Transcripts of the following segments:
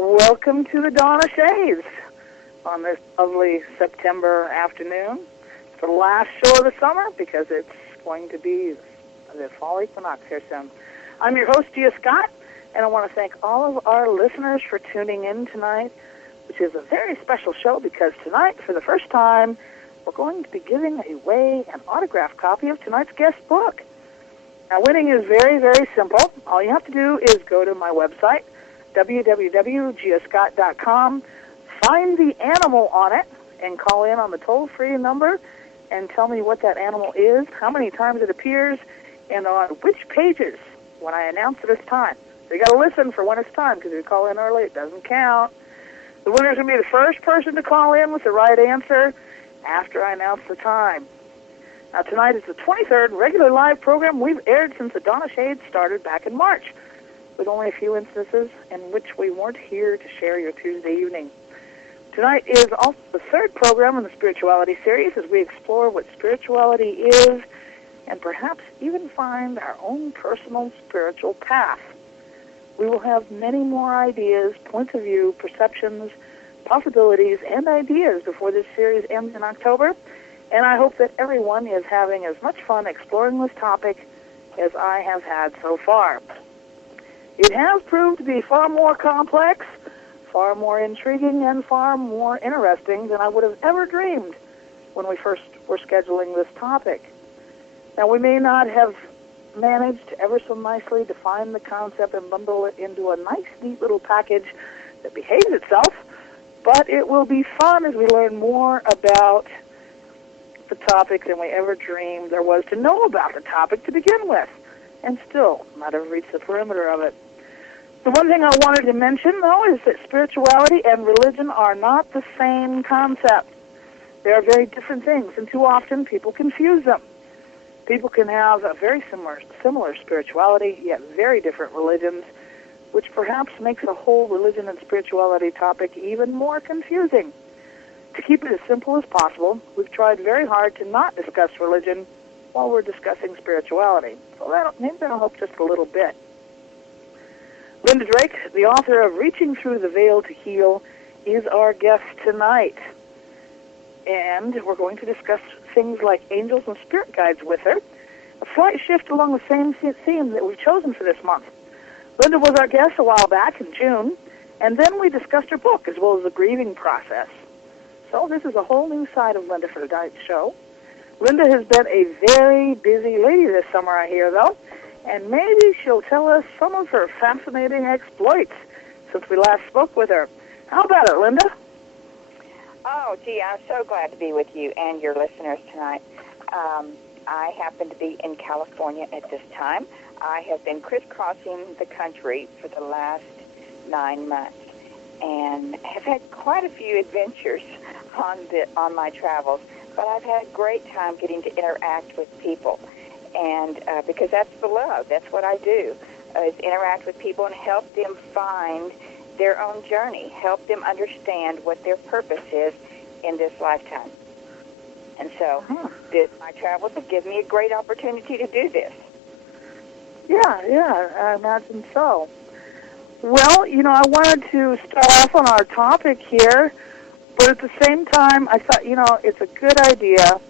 Welcome to the Dawn of Shades on this lovely September afternoon. It's the last show of the summer because it's going to be the fall equinox here soon. I'm your host, Gia Scott, and I want to thank all of our listeners for tuning in tonight, which is a very special show because tonight, for the first time, we're going to be giving away an autographed copy of tonight's guest book. Now, winning is very, very simple. All you have to do is go to my website, www.giascott.com, find the animal on it, and call in on the toll-free number and tell me what that animal is, how many times it appears, and on which pages when I announce it as time. So you got to listen for when it's time, because if you call in early, it doesn't count. The winner's going to be the first person to call in with the right answer after I announce the time. Now, tonight is the 23rd regular live program we've aired since the Dawn of Shades started back in March, with only a few instances in which we weren't here to share your Tuesday evening. Tonight is also the third program in the spirituality series as we explore what spirituality is and perhaps even find our own personal spiritual path. We will have many more ideas, points of view, perceptions, possibilities, and ideas before this series ends in October, and I hope that everyone is having as much fun exploring this topic as I have had so far. It has proved to be far more complex, far more intriguing, and far more interesting than I would have ever dreamed when we first were scheduling this topic. Now, we may not have managed ever so nicely to define the concept and bundle it into a nice, neat little package that behaves itself, but it will be fun as we learn more about the topic than we ever dreamed there was to know about the topic to begin with, and still not have reached the perimeter of it. The one thing I wanted to mention, though, is that spirituality and religion are not the same concept. They are very different things, and too often people confuse them. People can have a very similar spirituality, yet very different religions, which perhaps makes the whole religion and spirituality topic even more confusing. To keep it as simple as possible, we've tried very hard to not discuss religion while we're discussing spirituality. So maybe that'll help just a little bit. Linda Drake, the author of Reaching Through the Veil to Heal, is our guest tonight. And we're going to discuss things like angels and spirit guides with her, a slight shift along the same theme that we've chosen for this month. Linda was our guest a while back in June, and then we discussed her book as well as the grieving process. So this is a whole new side of Linda for tonight's show. Linda has been a very busy lady this summer, I hear, though, and maybe she'll tell us some of her fascinating exploits since we last spoke with her. How about it, Linda? Oh, gee, I'm so glad to be with you and your listeners tonight. I happen to be in California at this time. I have been crisscrossing the country for the last 9 months and have had quite a few adventures on my travels, but I've had a great time getting to interact with people. And because that's the love, that's what I do, is interact with people and help them find their own journey, help them understand what their purpose is in this lifetime. And so my travels have given me a great opportunity to do this. Yeah, I imagine so. Well, I wanted to start off on our topic here, but at the same time, I thought, it's a good idea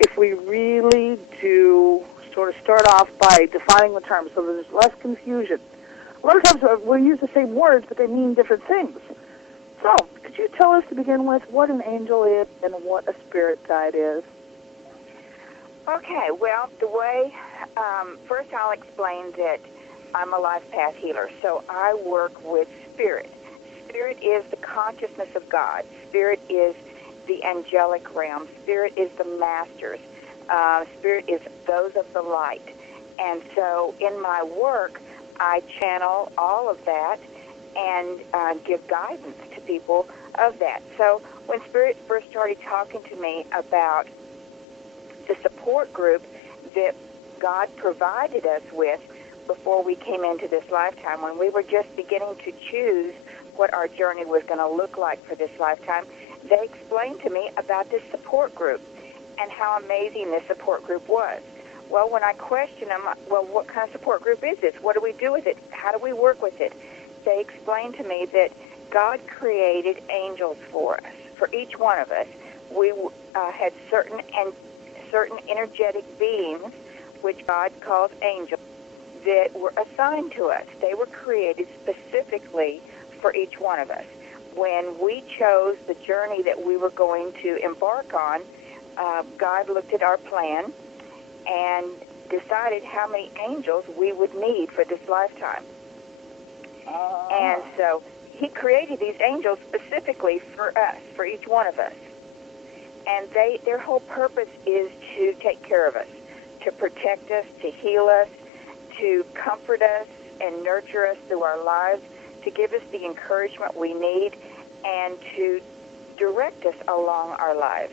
if we really do sort of start off by defining the terms so that there's less confusion. A lot of times we'll use the same words, but they mean different things. So, could you tell us to begin with what an angel is and what a spirit guide is? Okay, well, the way, first I'll explain that I'm a life path healer, so I work with spirit. Spirit is the consciousness of God. Spirit is the angelic realm. Spirit is the masters. Spirit is those of the light. And so in my work, I channel all of that and give guidance to people of that. So when Spirit first started talking to me about the support group that God provided us with before we came into this lifetime, when we were just beginning to choose what our journey was going to look like for this lifetime, they explained to me about this support group and how amazing this support group was. Well, when I questioned them, well, what kind of support group is this? What do we do with it? How do we work with it? they explained to me that God created angels for us. For each one of us, we had certain energetic beings, which God calls angels, that were assigned to us. They were created specifically for each one of us. When we chose the journey that we were going to embark on, God looked at our plan and decided how many angels we would need for this lifetime. And so he created these angels specifically for us, for each one of us. And their whole purpose is to take care of us, to protect us, to heal us, to comfort us and nurture us through our lives, to give us the encouragement we need, and to direct us along our lives.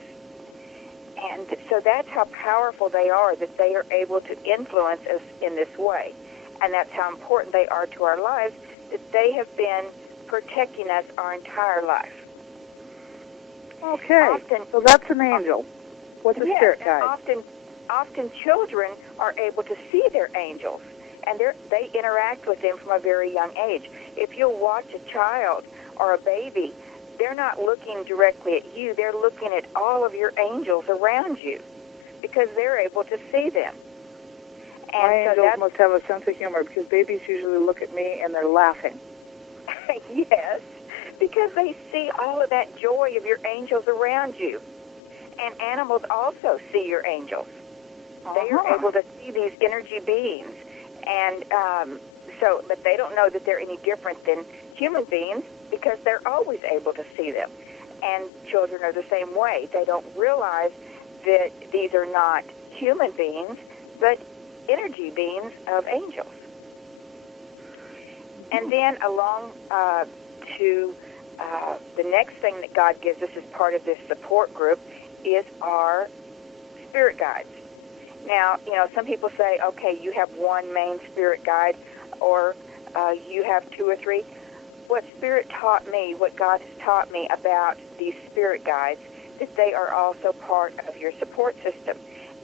And so that's how powerful they are, that they are able to influence us in this way. And that's how important they are to our lives, that they have been protecting us our entire life. Okay, so that's an angel. What's a spirit guide? Often children are able to see their angels, and they interact with them from a very young age. If you'll watch a child or a baby, they're not looking directly at you. They're looking at all of your angels around you because they're able to see them. And my angels must have a sense of humor because babies usually look at me and they're laughing. Yes, because they see all of that joy of your angels around you. And animals also see your angels. They are able to see these energy beings. And but they don't know that they're any different than human beings because they're always able to see them. And children are the same way. They don't realize that these are not human beings, but energy beings of angels. And then along to the next thing that God gives us as part of this support group is our spirit guides. Now, some people say, okay, you have one main spirit guide or you have two or three. What Spirit taught me, what God has taught me about these spirit guides, that they are also part of your support system.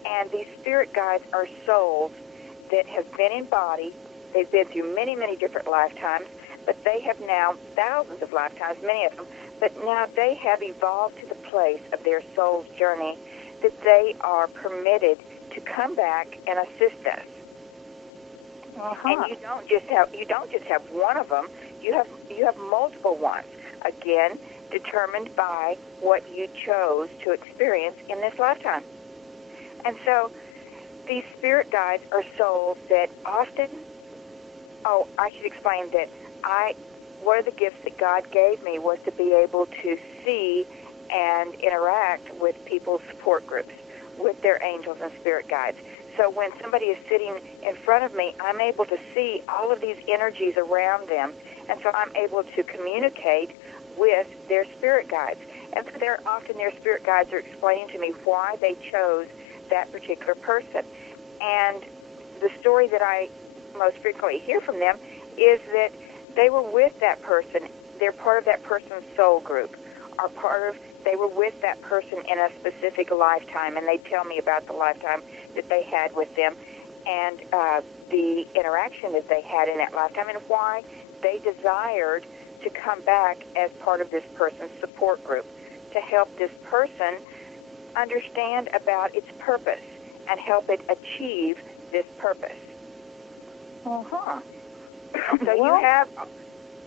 And these spirit guides are souls that have been embodied. They've been through many, many different lifetimes, but they have now thousands of lifetimes, many of them, but now they have evolved to the place of their soul's journey that they are permitted to come back and assist us. And you don't just have one of them. You have multiple ones. Again, determined by what you chose to experience in this lifetime. And so these spirit guides are souls that often, I should explain that one of the gifts that God gave me was to be able to see and interact with people's support groups, with their angels and spirit guides. So when somebody is sitting in front of me, I'm able to see all of these energies around them, and so I'm able to communicate with their spirit guides. And so often their spirit guides are explaining to me why they chose that particular person. And the story that I most frequently hear from them is that they were with that person. They're part of that person's soul group, they were with that person in a specific lifetime, and they tell me about the lifetime that they had with them and the interaction that they had in that lifetime and why they desired to come back as part of this person's support group to help this person understand about its purpose and help it achieve this purpose. So you have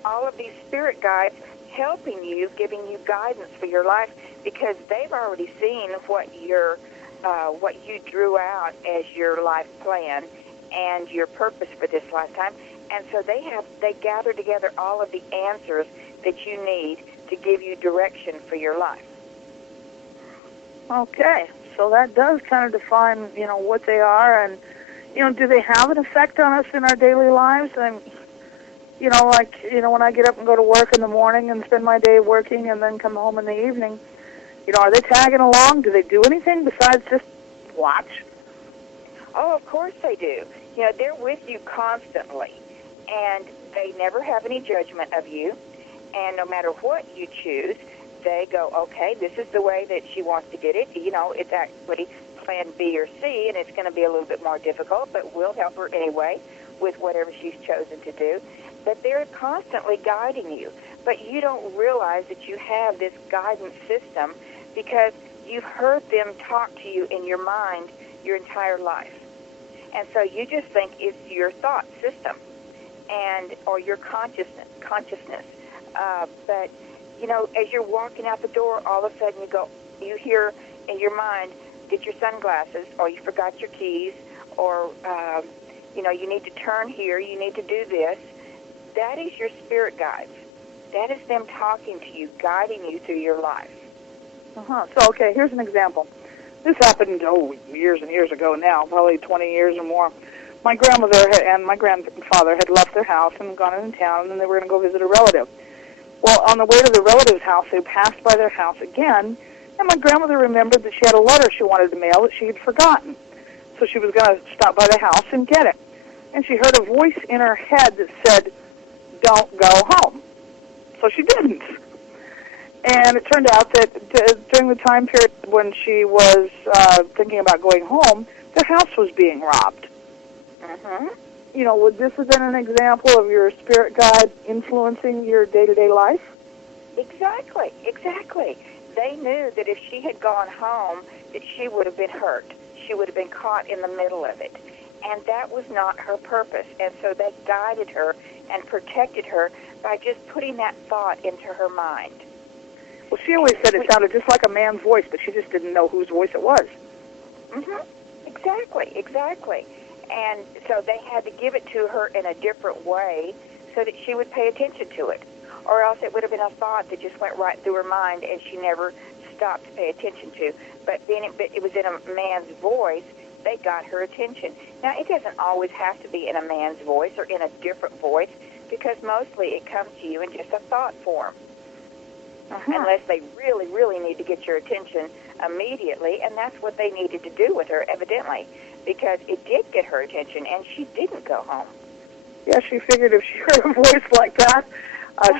all of these spirit guides helping you, giving you guidance for your life because they've already seen what you drew out as your life plan and your purpose for this lifetime. And so they gather together all of the answers that you need to give you direction for your life. Okay, so that does kind of define, what they are, and, do they have an effect on us in our daily lives? And, when I get up and go to work in the morning and spend my day working and then come home in the evening, are they tagging along? Do they do anything besides just watch? Oh, of course they do. They're with you constantly, and they never have any judgment of you, and no matter what you choose, they go, okay, this is the way that she wants to get it. It's actually plan B or C, and it's going to be a little bit more difficult, but we'll help her anyway with whatever she's chosen to do. that they're constantly guiding you. But you don't realize that you have this guidance system because you've heard them talk to you in your mind your entire life. And so you just think it's your thought system or your consciousness. But, as you're walking out the door, all of a sudden you hear in your mind, get your sunglasses, or you forgot your keys, or, you need to turn here, you need to do this. That is your spirit guides. That is them talking to you, guiding you through your life. So, okay, here's an example. This happened, years and years ago now, probably 20 years or more. My grandmother and my grandfather had left their house and gone into town, and then they were going to go visit a relative. Well, on the way to the relative's house, they passed by their house again, and my grandmother remembered that she had a letter she wanted to mail that she had forgotten. So she was going to stop by the house and get it. And she heard a voice in her head that said, "Don't go home." So she didn't. And it turned out that during the time period when she was thinking about going home, their house was being robbed. Would this have been an example of your spirit guide influencing your day-to-day life? Exactly. They knew that if she had gone home, that she would have been hurt. She would have been caught in the middle of it. And that was not her purpose. And so they guided her and protected her by just putting that thought into her mind. Well, she always said it sounded just like a man's voice, but she just didn't know whose voice it was. Exactly. And so they had to give it to her in a different way so that she would pay attention to it. Or else it would have been a thought that just went right through her mind and she never stopped to pay attention to. But then it was in a man's voice. They got her attention. Now, it doesn't always have to be in a man's voice or in a different voice, because mostly it comes to you in just a thought form. Unless they really, really need to get your attention immediately, and that's what they needed to do with her, evidently, because it did get her attention, and she didn't go home. Yeah, she figured if she heard a voice like that,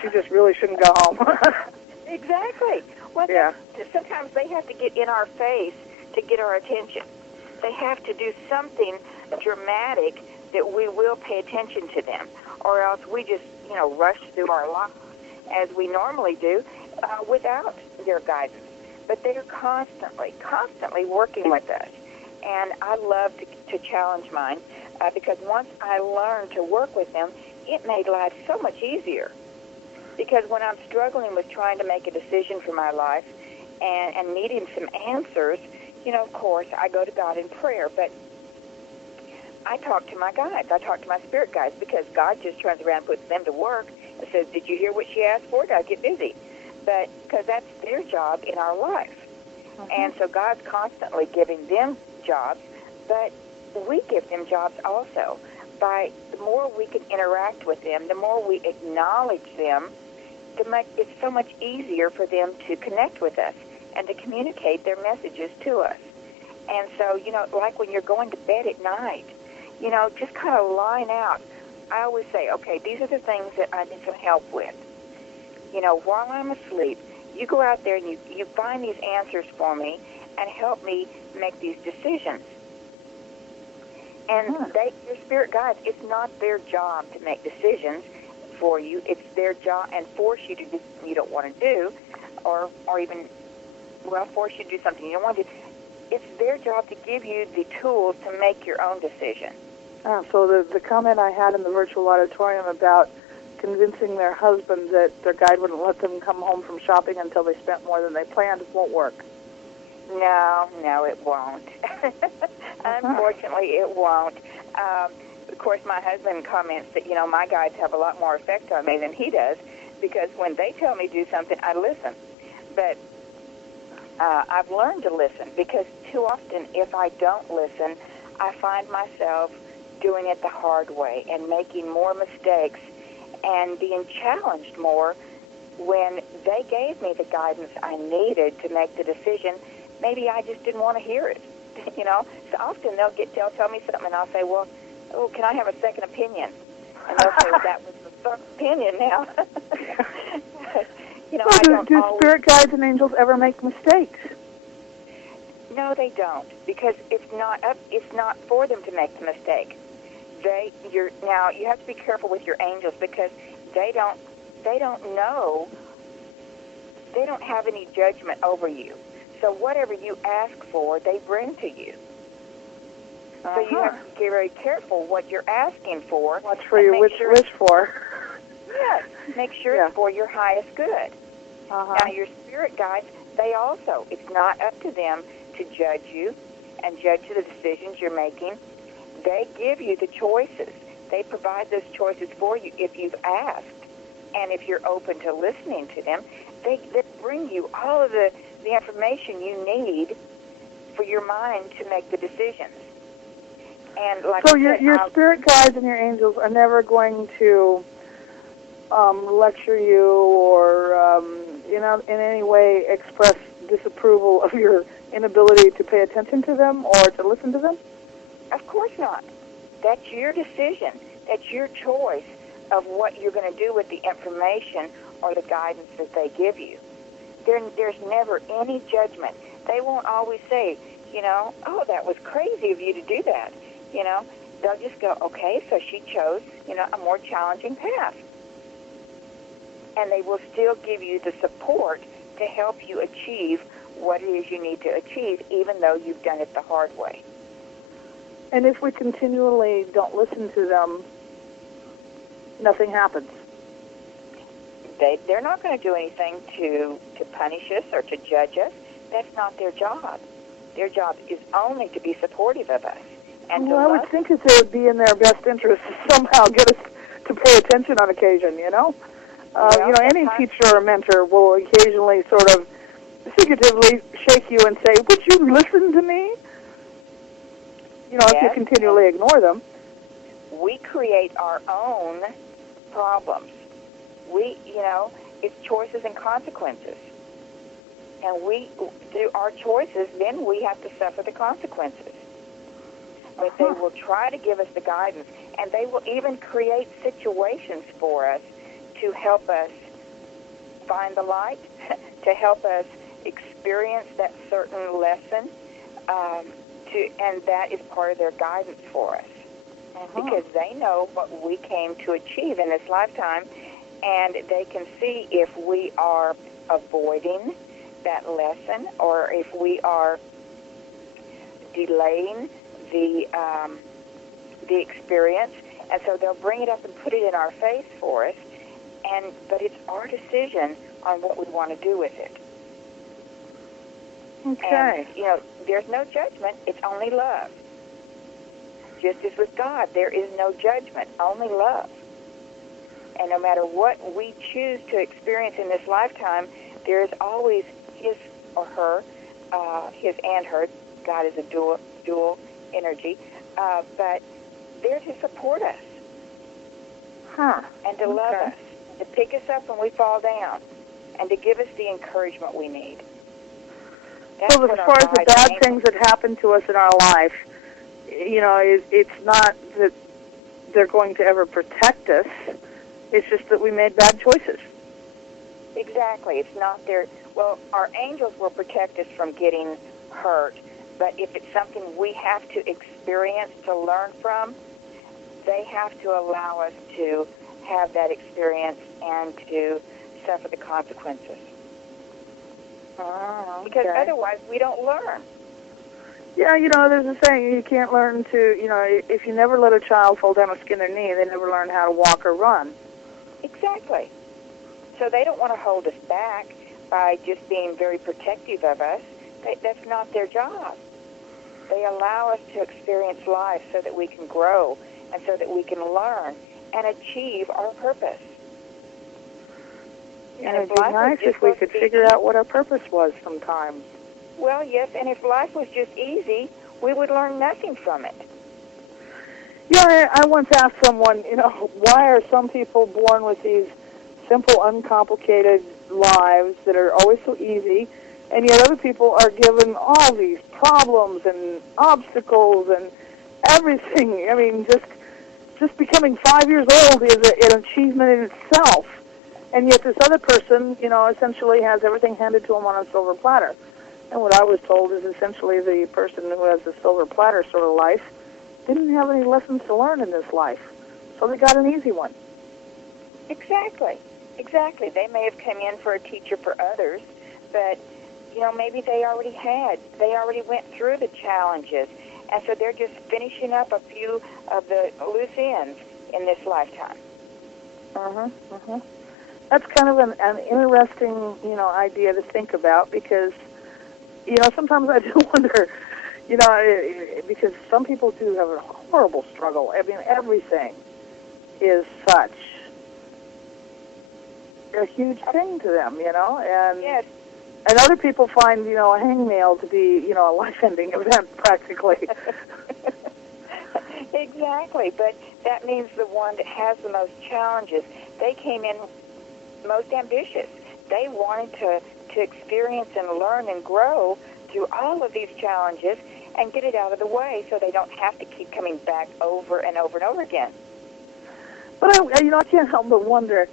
she just really shouldn't go home. Exactly. Well, yeah. Sometimes they have to get in our face to get our attention. They have to do something dramatic that we will pay attention to them, or else we just, rush through our life as we normally do without their guidance. But they are constantly working with us. And I love to challenge mine because once I learned to work with them, it made life so much easier. Because when I'm struggling with trying to make a decision for my life and needing some answers, of course, I go to God in prayer. But I talk to my guides. I talk to my spirit guides because God just turns around and puts them to work and says, "Did you hear what she asked for? Now get busy." But because that's their job in our life. And so God's constantly giving them jobs, but we give them jobs also. By the more we can interact with them, the more we acknowledge them, it's so much easier for them to connect with us and to communicate their messages to us. And so, like when you're going to bed at night, just kind of line out. I always say, okay, these are the things that I need some help with. While I'm asleep, you go out there and you find these answers for me and help me make these decisions. And your spirit guides, it's not their job to make decisions for you. It's their job and force you to do something you don't want to do, or even, force you to do something you don't want to do. It's their job to give you the tools to make your own decision. So the comment I had in the virtual auditorium about convincing their husband that their guide wouldn't let them come home from shopping until they spent more than they planned won't work. No, it won't. Unfortunately, it won't. Of course, my husband comments that, my guides have a lot more effect on me than he does, because when they tell me to do something, I listen. But I've learned to listen, because too often, if I don't listen, I find myself doing it the hard way and making more mistakes and being challenged more when they gave me the guidance I needed to make the decision. Maybe I just didn't want to hear it, So often they'll tell me something, and I'll say, can I have a second opinion? And they'll say, that was the third opinion now. Do spirit guides and angels ever make mistakes? No, they don't, because it's not for them to make the mistake. Now you have to be careful with your angels because they don't know, they don't have any judgment over you. So whatever you ask for, they bring to you. So you have to be very careful what you're asking for. Watch for your wish for. Yes, make sure it's for your highest good. Now your spirit guides, they also, it's not up to them to judge you and judge the decisions you're making. They give you the choices. They provide those choices for you if you've asked. And if you're open to listening to them, they bring you all of the information you need for your mind to make the decisions. And like so your spirit guides and your angels are never going to lecture you or in any way express disapproval of your inability to pay attention to them or to listen to them? Of course not. That's your decision. That's your choice of what you're going to do with the information or the guidance that they give you. There's never any judgment. They won't always say, oh, that was crazy of you to do that. They'll just go, okay, so she chose, a more challenging path. And they will still give you the support to help you achieve what it is you need to achieve, even though you've done it the hard way. And if we continually don't listen to them, nothing happens. They're not going to do anything to punish us or to judge us. That's not their job. Their job is only to be supportive of us. And I would think that it would be in their best interest to somehow get us to pay attention on occasion, any teacher or mentor will occasionally sort of figuratively shake you and say, would you listen to me? If you continually ignore them. We create our own problems. It's choices and consequences. And through our choices, then we have to suffer the consequences. But they will try to give us the guidance, and they will even create situations for us to help us find the light, to help us experience that certain lesson, and that is part of their guidance for us. Because they know what we came to achieve in this lifetime, and they can see if we are avoiding that lesson or if we are delaying the experience, and so they'll bring it up and put it in our face for us. But it's our decision on what we want to do with it. Okay. And there's no judgment; it's only love. Just as with God, there is no judgment, only love. And no matter what we choose to experience in this lifetime, there is always his or her, his and her. God is a dual energy, but they're to support us and to love us, to pick us up when we fall down, and to give us the encouragement we need. That's so as far as the bad things that happen to us in our life, it's not that they're going to ever protect us. It's just that we made bad choices. Exactly. It's not their... Well, our angels will protect us from getting hurt, but if it's something we have to experience to learn from, they have to allow us to have that experience and to suffer the consequences. Because otherwise we don't learn. Yeah, there's a saying, you can't learn to, if you never let a child fall down and skin their knee, they never learn how to walk or run. Exactly. So they don't want to hold us back by just being very protective of us. That's not their job. They allow us to experience life so that we can grow and so that we can learn and achieve our purpose. And it'd be nice if we could figure out what our purpose was sometimes. Well, yes, and if life was just easy, we would learn nothing from it. Yeah, I once asked someone, why are some people born with these simple, uncomplicated lives that are always so easy, and yet other people are given all these problems and obstacles and everything. I mean, just becoming 5 years old is an achievement in itself. And yet this other person, essentially has everything handed to him on a silver platter. And what I was told is essentially the person who has the silver platter sort of life didn't have any lessons to learn in this life, so they got an easy one. Exactly. Exactly. They may have come in for a teacher for others, but, maybe they already went through the challenges, and so they're just finishing up a few of the loose ends in this lifetime. That's kind of an interesting, idea to think about because, sometimes I do wonder, because some people do have a horrible struggle. I mean, everything is such a huge thing to them, and yes. And other people find, a hangnail to be, a life-ending event, practically. Exactly, but that means the one that has the most challenges. They came in most ambitious. They wanted to experience and learn and grow through all of these challenges and get it out of the way so they don't have to keep coming back over and over and over again. But, I can't help but wonder,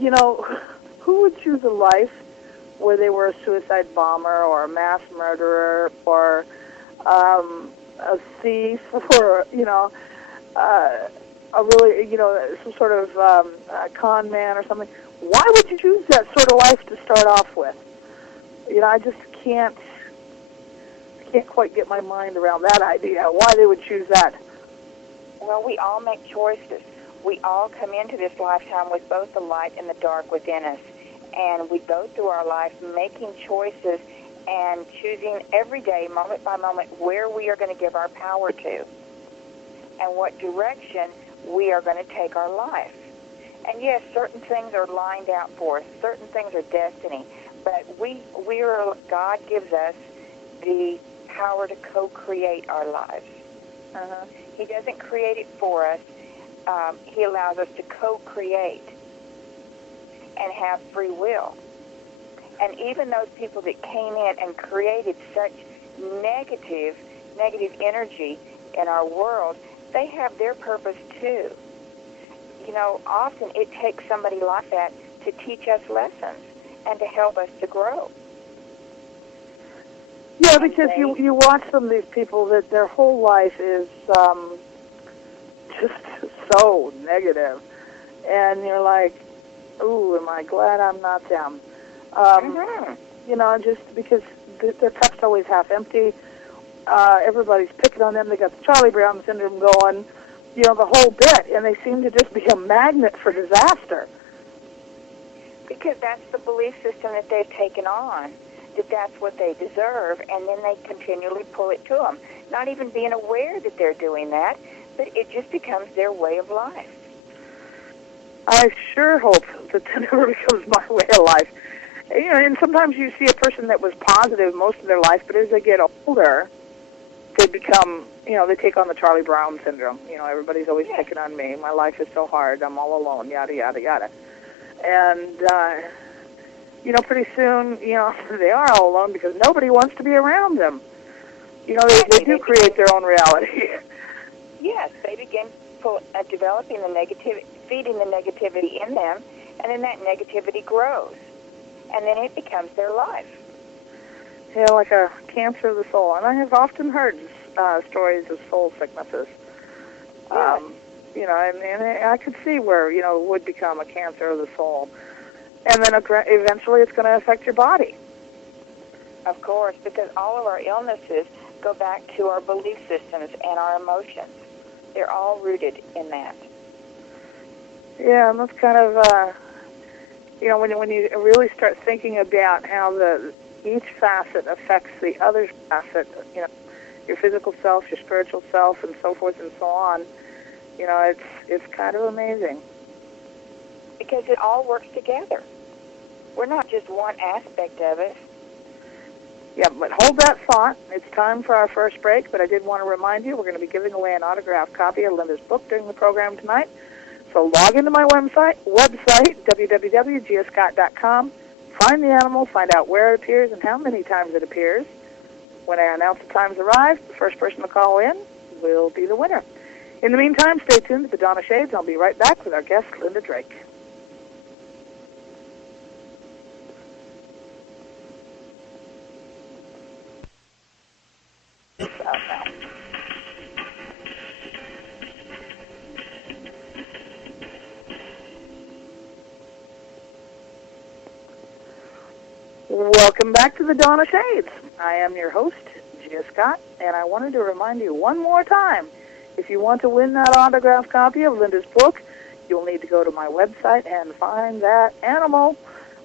who would choose a life where they were a suicide bomber or a mass murderer or a thief or, a really, some sort of con man or something. Why would you choose that sort of life to start off with? I just can't quite get my mind around that idea, why they would choose that. Well, we all make choices. We all come into this lifetime with both the light and the dark within us. And we go through our life making choices and choosing every day, moment by moment, where we are going to give our power to and what direction we are going to take our life. And yes, certain things are lined out for us. Certain things are destiny. But God gives us the power to co-create our lives. He doesn't create it for us. He allows us to co-create and have free will. And even those people that came in and created such negative energy in our world, they have their purpose too. Often it takes somebody like that to teach us lessons and to help us to grow. Yeah, because you watch some of these people that their whole life is just so negative. And you're like, ooh, am I glad I'm not them? Just because their cup's always half empty. Everybody's picking on them. They got the Charlie Brown syndrome going, the whole bit. And they seem to just be a magnet for disaster. Because that's the belief system that they've taken on, that that's what they deserve, and then they continually pull it to them. Not even being aware that they're doing that, but it just becomes their way of life. I sure hope that never becomes my way of life. And sometimes you see a person that was positive most of their life, but as they get older, they become, they take on the Charlie Brown syndrome. Everybody's always picking on me. My life is so hard. I'm all alone, yada, yada, yada. And, pretty soon, they are all alone because nobody wants to be around them. They do create their own reality. Yes, they begin developing the negativity, feeding the negativity in them, and then that negativity grows, and then it becomes their life. Yeah, like a cancer of the soul. And I have often heard stories of soul sicknesses. Yes. And I could see where, it would become a cancer of the soul. And then eventually it's going to affect your body. Of course, because all of our illnesses go back to our belief systems and our emotions. They're all rooted in that. Yeah, and that's kind of, when you really start thinking about how each facet affects the other facet, your physical self, your spiritual self, and so forth and so on, it's kind of amazing. Because it all works together. We're not just one aspect of it. Yeah, but hold that thought. It's time for our first break, but I did want to remind you we're going to be giving away an autographed copy of Linda's book during the program tonight. So log into my website, www.giascott.com, find the animal, find out where it appears and how many times it appears. When I announce the times arrive, the first person to call in will be the winner. In the meantime, stay tuned to the Donna Shades. I'll be right back with our guest, Linda Drake. Welcome back to the Dawn of Shades. I am your host, Gia Scott, and I wanted to remind you one more time, if you want to win that autographed copy of Linda's book, you'll need to go to my website and find that animal.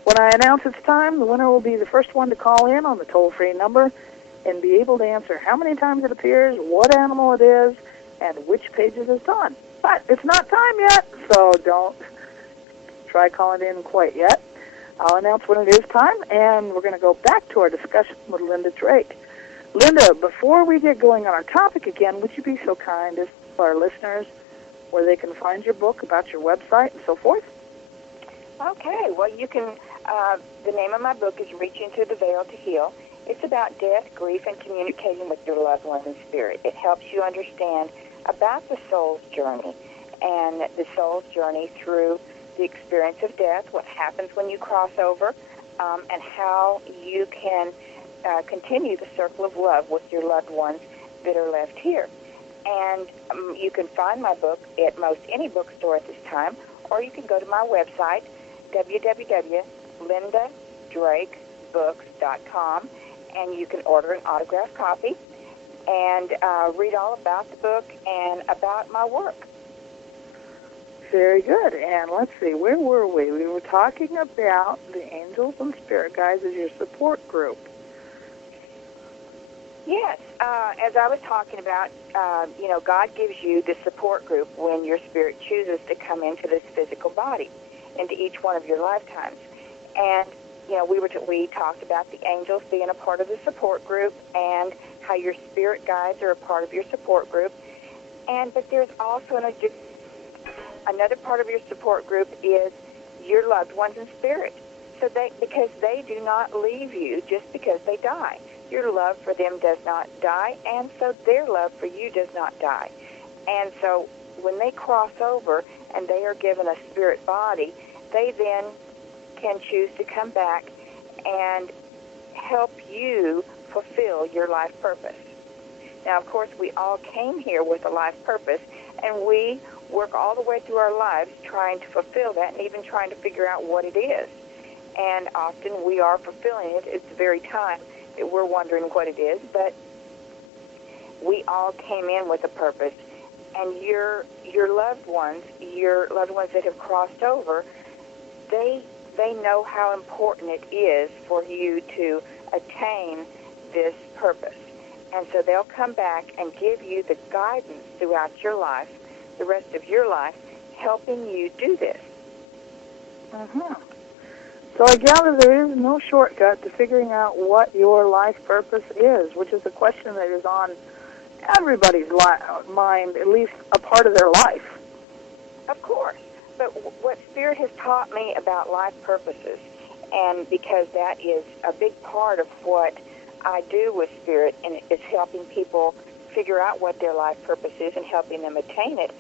When I announce its time, the winner will be the first one to call in on the toll-free number and be able to answer how many times it appears, what animal it is, and which pages it's on. But it's not time yet, so don't try calling in quite yet. I'll announce when it is time, and we're going to go back to our discussion with Linda Drake. Linda, before we get going on our topic again, would you be so kind as to our listeners where they can find your book, about your website, and so forth? Okay, well, you can, the name of my book is Reaching Through the Veil to Heal. It's about death, grief, and communicating with your loved ones in spirit. It helps you understand about the soul's journey and the soul's journey through the experience of death, what happens when you cross over, and how you can continue the circle of love with your loved ones that are left here. And you can find my book at most any bookstore at this time, or you can go to my website, www.lindadrakebooks.com, and you can order an autographed copy and read all about the book and about my work. Very good. And let's see, where were we? We were talking about the Angels and Spirit Guides as your support group. Yes, as I was talking about, God gives you the support group when your spirit chooses to come into this physical body, into each one of your lifetimes. And, we talked about the angels being a part of the support group and how your spirit guides are a part of your support group. But there's also another part of your support group is your loved ones in spirit. So because they do not leave you just because they die. Your love for them does not die, and so their love for you does not die. And so when they cross over and they are given a spirit body, they then can choose to come back and help you fulfill your life purpose. Now, of course, we all came here with a life purpose, and we work all the way through our lives trying to fulfill that and even trying to figure out what it is. And often we are fulfilling it at the very time that we're wondering what it is, but we all came in with a purpose. And your loved ones that have crossed over, they know how important it is for you to attain this purpose. And so they'll come back and give you the guidance throughout your life, the rest of your life, helping you do this. Mm-hmm. So I gather there is no shortcut to figuring out what your life purpose is, which is a question that is on everybody's mind, at least a part of their life. Of course. But what Spirit has taught me about life purposes, and because that is a big part of what I do with Spirit, and it's helping people figure out what their life purpose is and helping them attain it,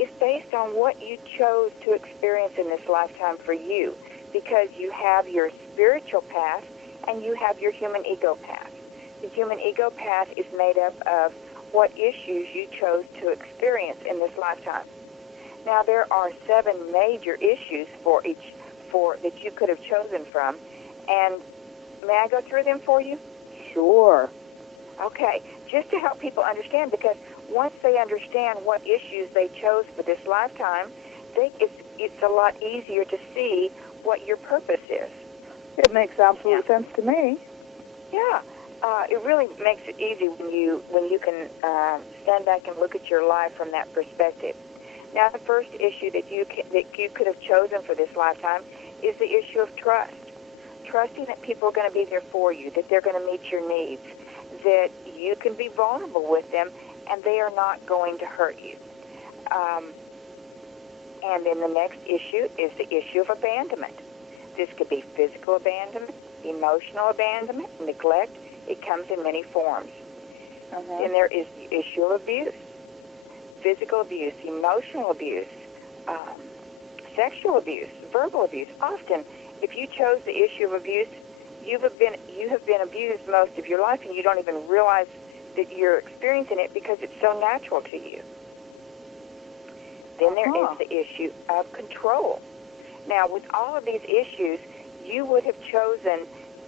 is based on what you chose to experience in this lifetime for you. Because you have your spiritual path and you have your human ego path. The human ego path is made up of what issues you chose to experience in this lifetime. Now, there are 7 major issues that you could have chosen from, and may I go through them for you? Sure. Okay, just to help people understand, because once they understand what issues they chose for this lifetime, it's a lot easier to see what your purpose is. It makes absolute sense to me. Yeah, it really makes it easy when you can stand back and look at your life from that perspective. Now, the first issue that you could have chosen for this lifetime is the issue of trust. Trusting that people are going to be there for you, that they're going to meet your needs, that you can be vulnerable with them, and they are not going to hurt you. And then the next issue is the issue of abandonment. This could be physical abandonment, emotional abandonment, neglect. It comes in many forms. Uh-huh. Then there is the issue of abuse, physical abuse, emotional abuse, sexual abuse, verbal abuse. Often, if you chose the issue of abuse, you have been abused most of your life, and you don't even realize that you're experiencing it because it's so natural to you. Then there is the issue of control. Now, with all of these issues, you would have chosen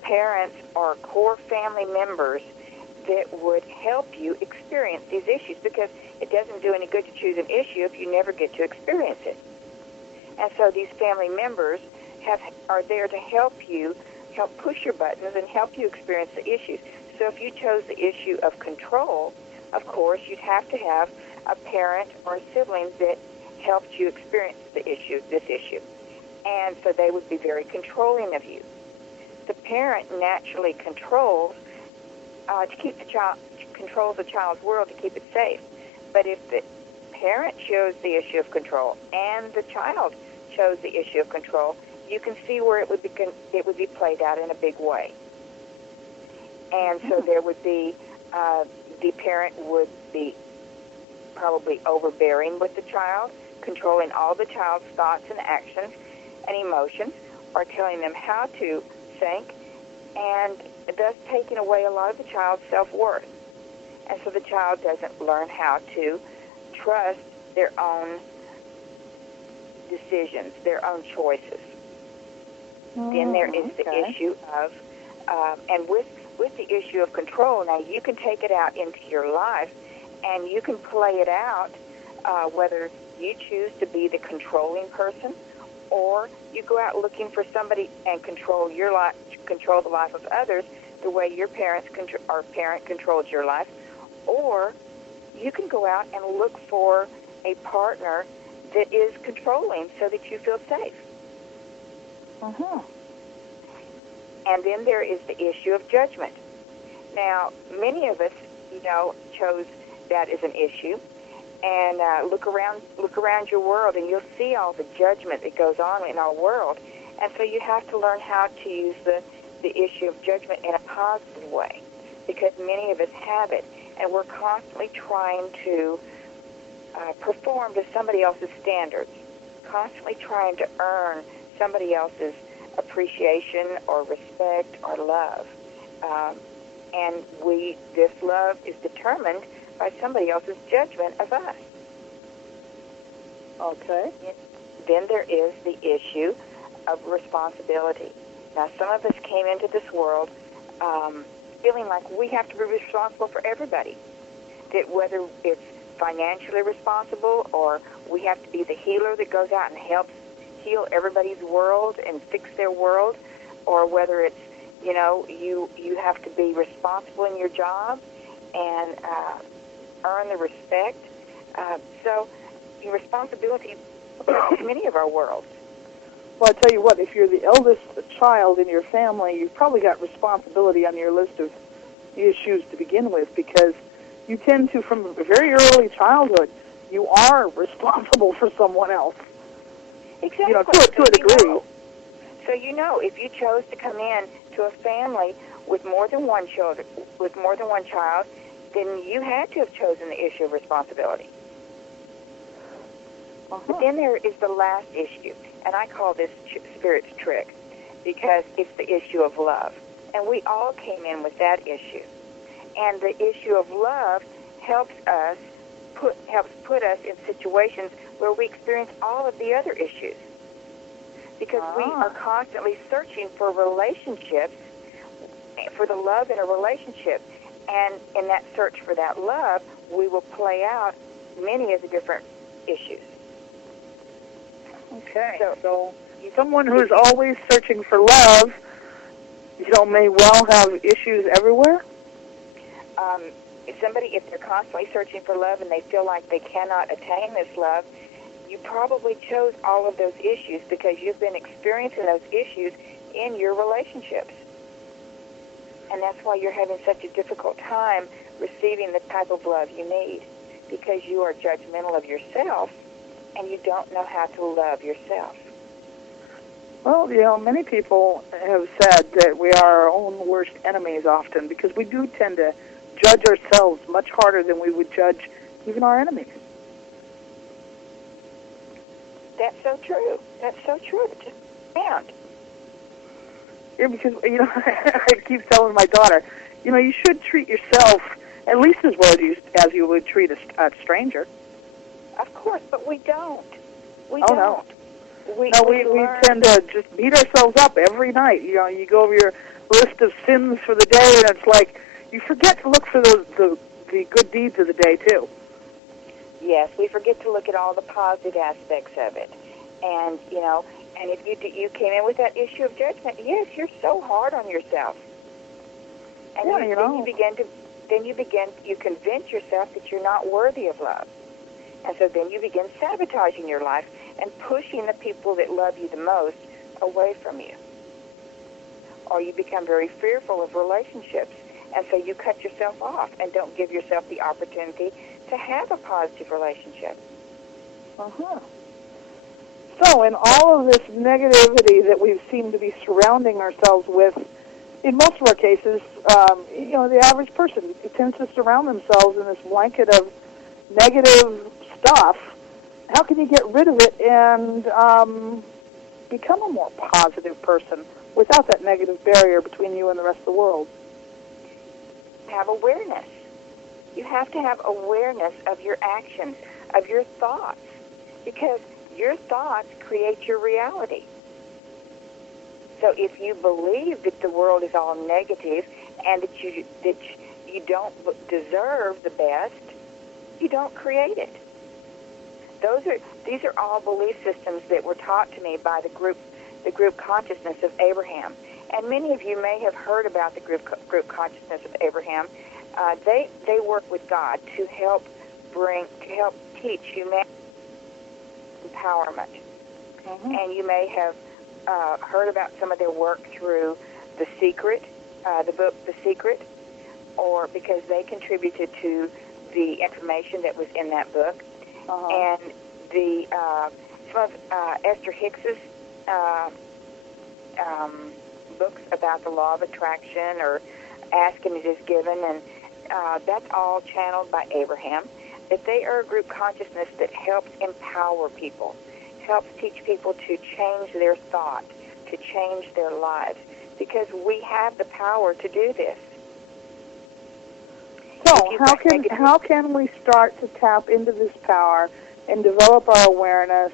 parents or core family members that would help you experience these issues, because it doesn't do any good to choose an issue if you never get to experience it. And so these family members are there to help you, help push your buttons and help you experience the issues. So if you chose the issue of control, of course, you'd have to have a parent or a sibling that helped you experience this issue. And so they would be very controlling of you. The parent naturally controls controls the child's world to keep it safe. But if the parent chose the issue of control and the child chose the issue of control, you can see where it would be played out in a big way. And so there would be the parent would be probably overbearing with the child, controlling all the child's thoughts and actions and emotions, or telling them how to think, and thus taking away a lot of the child's self-worth. And so the child doesn't learn how to trust their own decisions, their own choices. Then there is the issue of, and with the issue of control, now you can take it out into your life, and you can play it out whether you choose to be the controlling person, or you go out looking for somebody and control your life, control the life of others the way your parent controlled your life, or you can go out and look for a partner that is controlling so that you feel safe. And then there is the issue of judgment. Now, many of us, chose that as an issue. And look around your world, and you'll see all the judgment that goes on in our world. And so you have to learn how to use the issue of judgment in a positive way, because many of us have it, and we're constantly trying to perform to somebody else's standards, constantly trying to earn somebody else's appreciation or respect or love. And this love is determined by somebody else's judgment of us. Okay. Then there is the issue of responsibility. Now, some of us came into this world feeling like we have to be responsible for everybody, that whether it's financially responsible, or we have to be the healer that goes out and helps heal everybody's world and fix their world, or whether it's, you have to be responsible in your job and earn the respect. So your responsibility affects many of our worlds. Well, I tell you what, if you're the eldest child in your family, you've probably got responsibility on your list of issues to begin with, because you tend to, from a very early childhood, you are responsible for someone else. Exactly. To a degree. So if you chose to come in to a family with more than one child, then you had to have chosen the issue of responsibility. But then there is the last issue, and I call this Spirit's trick, because it's the issue of love. And we all came in with that issue. And the issue of love helps put us in situations where we experience all of the other issues. Because we are constantly searching for relationships, for the love in a relationship. And in that search for that love, we will play out many of the different issues. Okay. So someone who's always searching for love, may well have issues everywhere? If they're constantly searching for love and they feel like they cannot attain this love, you probably chose all of those issues because you've been experiencing those issues in your relationships. And that's why you're having such a difficult time receiving the type of love you need, because you are judgmental of yourself and you don't know how to love yourself. Well, many people have said that we are our own worst enemies often, because we do tend to judge ourselves much harder than we would judge even our enemies. That's so true. That's so true. Just found. Yeah, because, I keep telling my daughter, you should treat yourself at least as well as you would treat a stranger. Of course, but we don't. We don't. No. We we tend to just beat ourselves up every night. You know, you go over your list of sins for the day, and it's like you forget to look for the good deeds of the day too. Yes, we forget to look at all the positive aspects of it, and you know, and if you came in with that issue of judgment, yes, you're so hard on yourself, and Yeah, then you convince yourself that you're not worthy of love, and so then you begin sabotaging your life and pushing the people that love you the most away from you, or you become very fearful of relationships, and so you cut yourself off and don't give yourself the opportunity to have a positive relationship. Uh-huh. So in all of this negativity that we seem to be surrounding ourselves with, in most of our cases, you know, the average person tends to surround themselves in this blanket of negative stuff. How can you get rid of it and become a more positive person without that negative barrier between you and the rest of the world? Have awareness. You have to have awareness of your actions, of your thoughts, because your thoughts create your reality. So if you believe that the world is all negative and that you don't deserve the best, you don't create it. These are all belief systems that were taught to me by the group consciousness of Abraham. And many of you may have heard about the group consciousness of Abraham. They work with God to help teach humanity empowerment. Mm-hmm. And you may have heard about some of their work through The Secret, the book The Secret, or because they contributed to the information that was in that book. Uh-huh. And some of Esther Hicks's books about the law of attraction, or Ask and It Is Given, and that's all channeled by Abraham. That they are a group consciousness that helps empower people, helps teach people to change their thought, to change their lives, because we have the power to do this. So how can we start to tap into this power and develop our awareness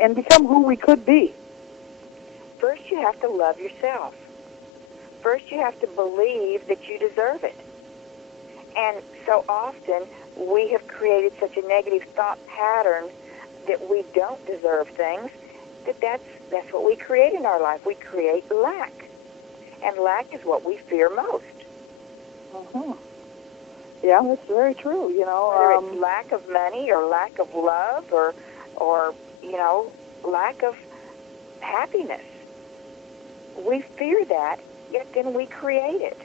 and become who we could be? First, you have to love yourself. First, you have to believe that you deserve it. And so often, we have created such a negative thought pattern that we don't deserve things, that's what we create in our life. We create lack. And lack is what we fear most. Mm-hmm. Yeah, that's very true. You know, whether it's lack of money or lack of love or you know, lack of happiness. We fear that, yet then we create it.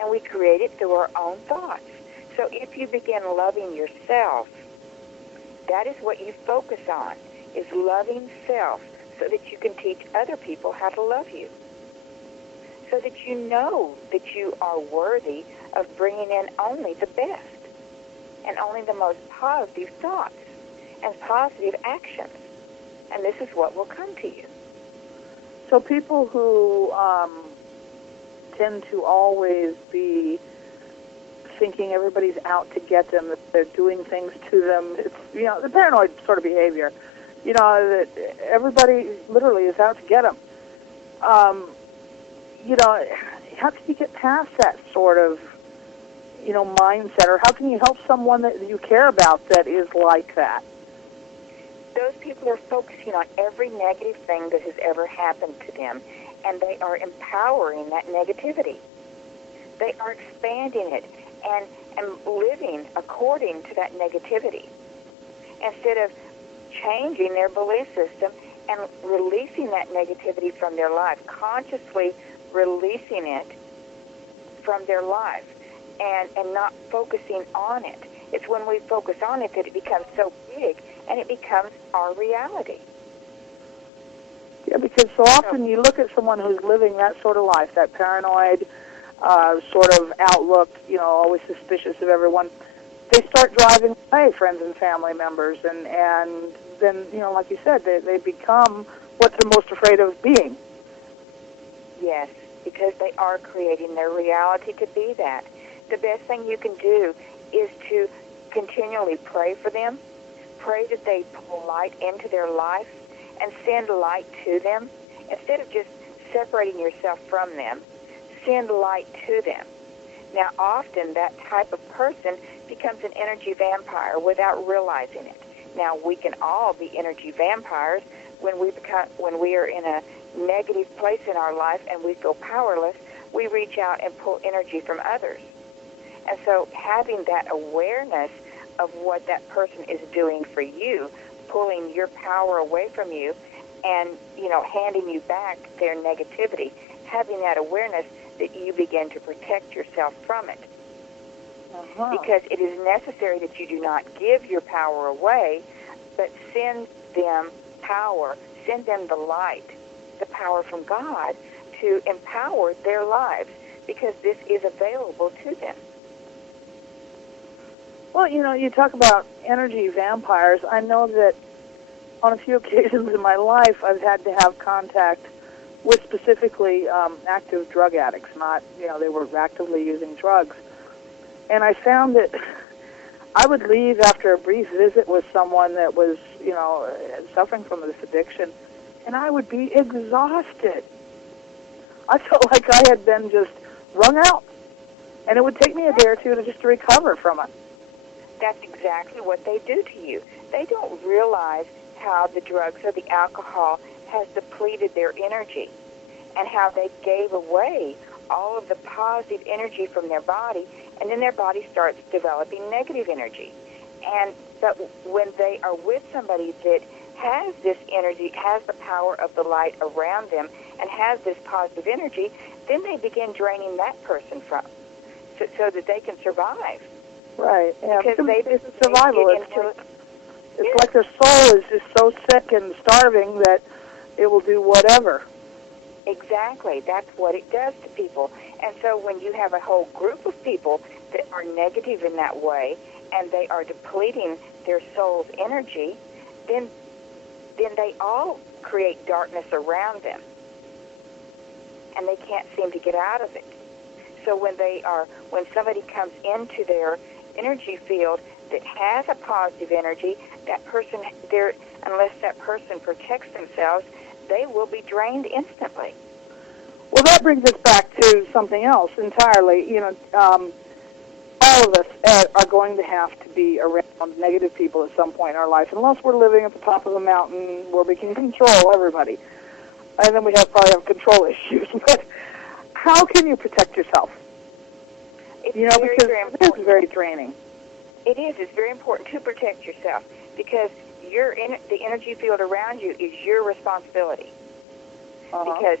And we create it through our own thoughts. So if you begin loving yourself, that is what you focus on, is loving self, so that you can teach other people how to love you. So that you know that you are worthy of bringing in only the best and only the most positive thoughts and positive actions. And this is what will come to you. So people who tend to always be thinking everybody's out to get them, that they're doing things to them, it's, you know, the paranoid sort of behavior, you know, that everybody literally is out to get them. You know, how can you get past that sort of, you know, mindset, or how can you help someone that you care about that is like that? Those people are focusing on every negative thing that has ever happened to them, and they are empowering that negativity. They are expanding it and living according to that negativity, instead of changing their belief system and releasing that negativity from their life, consciously releasing it from their life and not focusing on it. It's when we focus on it that it becomes so big and it becomes our reality. Yeah, because so often you look at someone who's living that sort of life, that paranoid sort of outlook, you know, always suspicious of everyone, they start driving away friends and family members, and then, you know, like you said, they become what they're most afraid of being. Yes, because they are creating their reality to be that. The best thing you can do is to continually pray for them, pray that they pull light into their life and send light to them. Instead of just separating yourself from them, send light to them. Now, often that type of person becomes an energy vampire without realizing it. Now, we can all be energy vampires when we are in a negative place in our life and we feel powerless. We reach out and pull energy from others. And so having that awareness of what that person is doing for you, pulling your power away from you and, handing you back their negativity, having that awareness that you begin to protect yourself from it. Because it is necessary that you do not give your power away, but send them power, send them the light, the power from God to empower their lives, because this is available to them. Well, you talk about energy vampires. I know that on a few occasions in my life I've had to have contact with specifically active drug addicts, not, they were actively using drugs. And I found that I would leave after a brief visit with someone that was, suffering from this addiction, and I would be exhausted. I felt like I had been just wrung out, and it would take me a day or two to recover from it. That's exactly what they do to you. They don't realize how the drugs or the alcohol has depleted their energy and how they gave away all of the positive energy from their body, and then their body starts developing negative energy. But when they are with somebody that has this energy, has the power of the light around them, and has this positive energy, then they begin draining that person so that they can survive. Right. Yeah. Because it's survival. It's like their soul is just so sick and starving that it will do whatever. Exactly. That's what it does to people. And so when you have a whole group of people that are negative in that way, and they are depleting their soul's energy, then they all create darkness around them, and they can't seem to get out of it. So when somebody comes into their energy field that has a positive energy, that person there, unless that person protects themselves, they will be drained instantly. Well, that brings us back to something else entirely. All of us are going to have to be around negative people at some point in our life, unless we're living at the top of a mountain where we can control everybody. And then we probably have control issues. But how can you protect yourself? It's because very important. It's very draining. It is. It's very important to protect yourself, because the energy field around you is your responsibility. Because,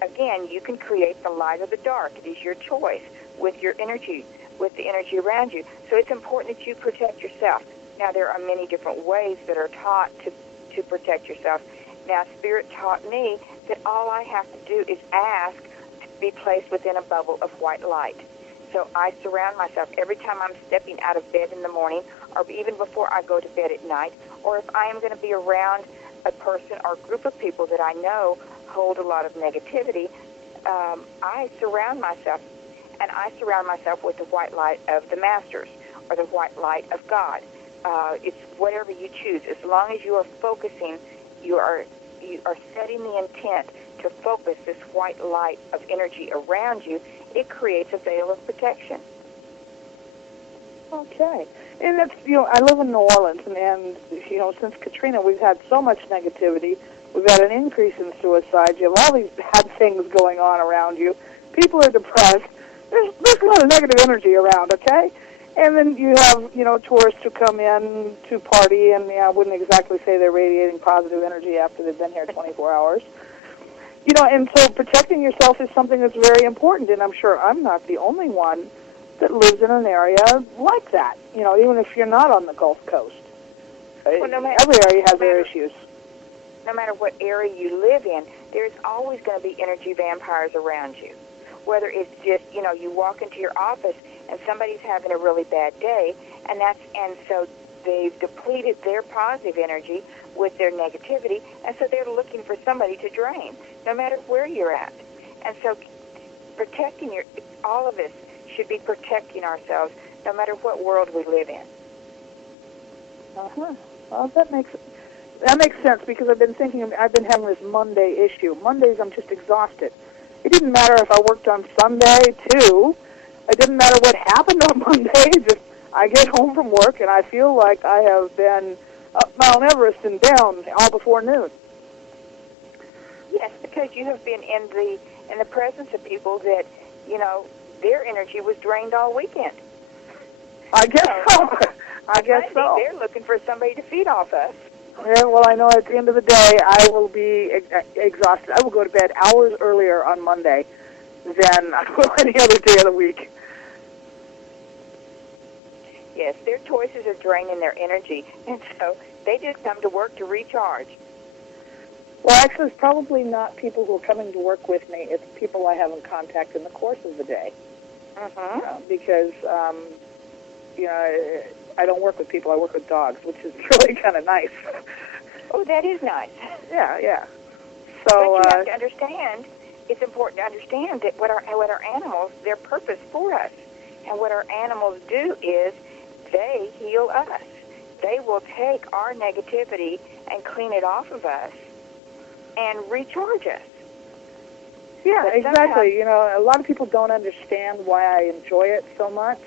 again, you can create the light or the dark. It is your choice with your energy, with the energy around you. So it's important that you protect yourself. Now, there are many different ways that are taught to protect yourself. Now, Spirit taught me that all I have to do is ask to be placed within a bubble of white light. So I surround myself every time I'm stepping out of bed in the morning, or even before I go to bed at night, or if I am going to be around a person or group of people that I know hold a lot of negativity, I surround myself, and I surround myself with the white light of the Masters or the white light of God. It's whatever you choose. As long as you are focusing, you are setting the intent to focus this white light of energy around you, it creates a veil of protection. Okay. And that's, I live in New Orleans, and since Katrina, we've had so much negativity. We've had an increase in suicide. You have all these bad things going on around you. People are depressed. There's a lot of negative energy around, okay? And then you have, tourists who come in to party, and I wouldn't exactly say they're radiating positive energy after they've been here 24 hours. And so protecting yourself is something that's very important, and I'm sure I'm not the only one that lives in an area like that, even if you're not on the Gulf Coast. Well, every area has their issues. No matter what area you live in, there's always going to be energy vampires around you. Whether it's just, you walk into your office and somebody's having a really bad day, and so they've depleted their positive energy with their negativity, and so they're looking for somebody to drain, no matter where you're at. And so all of us should be protecting ourselves no matter what world we live in. Well, that makes sense because I've been having this Monday issue. Mondays I'm just exhausted. It didn't matter if I worked on Sunday too. It didn't matter what happened on Monday. Just I get home from work and I feel like I have been up Mount Everest and down all before noon. Yes, because you have been in the presence of people that, their energy was drained all weekend. I guess so. I guess Monday, so. They're looking for somebody to feed off us. Yeah, well, I know at the end of the day, I will be exhausted. I will go to bed hours earlier on Monday than I will any other day of the week. Yes, their choices are draining their energy, and so they just come to work to recharge. Well, actually, it's probably not people who are coming to work with me. It's people I have in contact in the course of the day. Because, I don't work with people. I work with dogs, which is really kind of nice. Oh, that is nice. Yeah. So, but you have to understand, it's important to understand that what our animals, their purpose for us, and what our animals do is they heal us. They will take our negativity and clean it off of us and recharge us. Yeah, exactly. A lot of people don't understand why I enjoy it so much.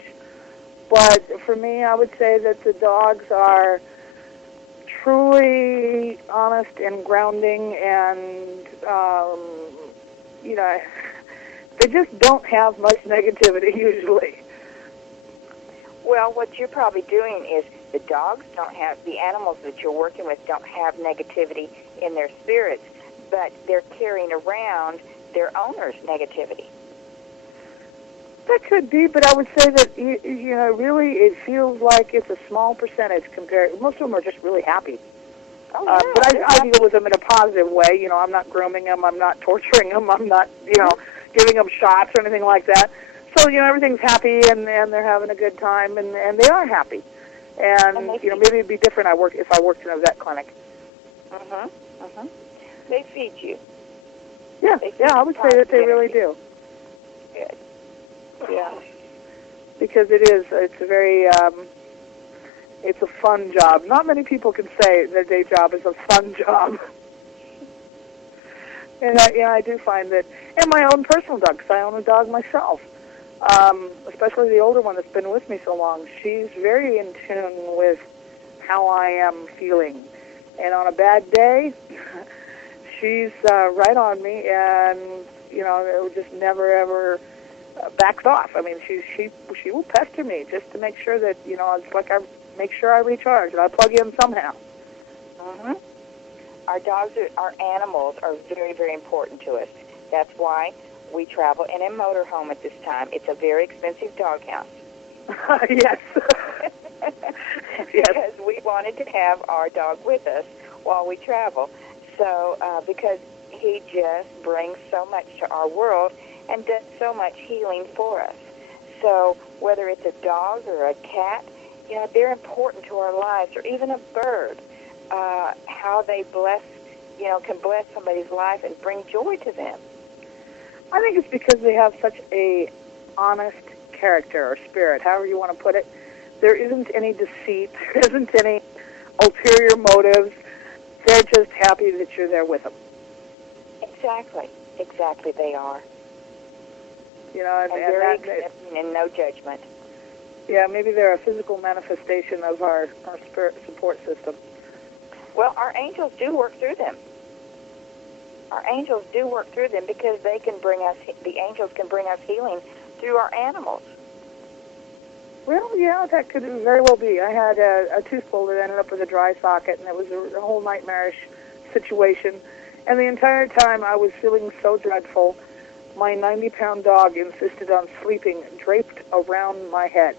But for me, I would say that the dogs are truly honest and grounding, and they just don't have much negativity usually. Well, what you're probably doing is the animals that you're working with don't have negativity in their spirits, but they're carrying around their owner's negativity. That could be, but I would say that, really it feels like it's a small percentage compared. Most of them are just really happy. Oh, yeah. But I deal with them in a positive way. I'm not grooming them. I'm not torturing them. I'm not, giving them shots or anything like that. So, everything's happy and they're having a good time and they are happy. And maybe it'd be different if I worked in a vet clinic. They feed you. Yeah, I would say that they really do. Good. Yeah, because it's a very, it's a fun job. Not many people can say their day job is a fun job. And I do find that, and my own personal dog, because I own a dog myself, especially the older one that's been with me so long, she's very in tune with how I am feeling. And on a bad day, she's right on me, and, it just never, ever backs off. I mean, she will pester me just to make sure that, it's like I make sure I recharge, and I plug in somehow. Our animals are very, very important to us. That's why we travel in a motorhome at this time. It's a very expensive doghouse. Yes. Because we wanted to have our dog with us while we travel. So, because he just brings so much to our world and does so much healing for us. So, whether it's a dog or a cat, they're important to our lives, or even a bird. How they can bless somebody's life and bring joy to them. I think it's because they have such a honest character or spirit, however you want to put it. There isn't any deceit. There isn't any ulterior motives. They're just happy that you're there with them. Exactly, they are. And very accepting and no judgment. Yeah, maybe they're a physical manifestation of our spirit support system. Well, our angels do work through them. Our angels do work through them because the angels can bring us healing through our animals. Well, yeah, that could very well be. I had a tooth pulled that ended up with a dry socket, and it was a whole nightmarish situation. And the entire time I was feeling so dreadful, my 90-pound dog insisted on sleeping draped around my head.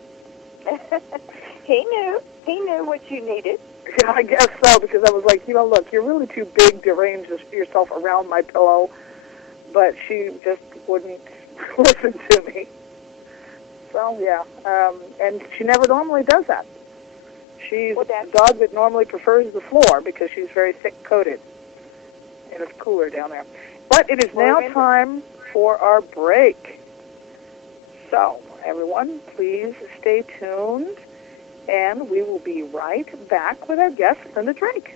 He knew what you needed. Yeah, I guess so, because I was like, look, you're really too big to range yourself around my pillow. But she just wouldn't listen to me. So, yeah. And she never normally does that. She's a dog that normally prefers the floor because she's very thick-coated. And it's cooler down there. But it is now time for our break. So, everyone, please stay tuned. and we will be right back with our guest, Linda Drake.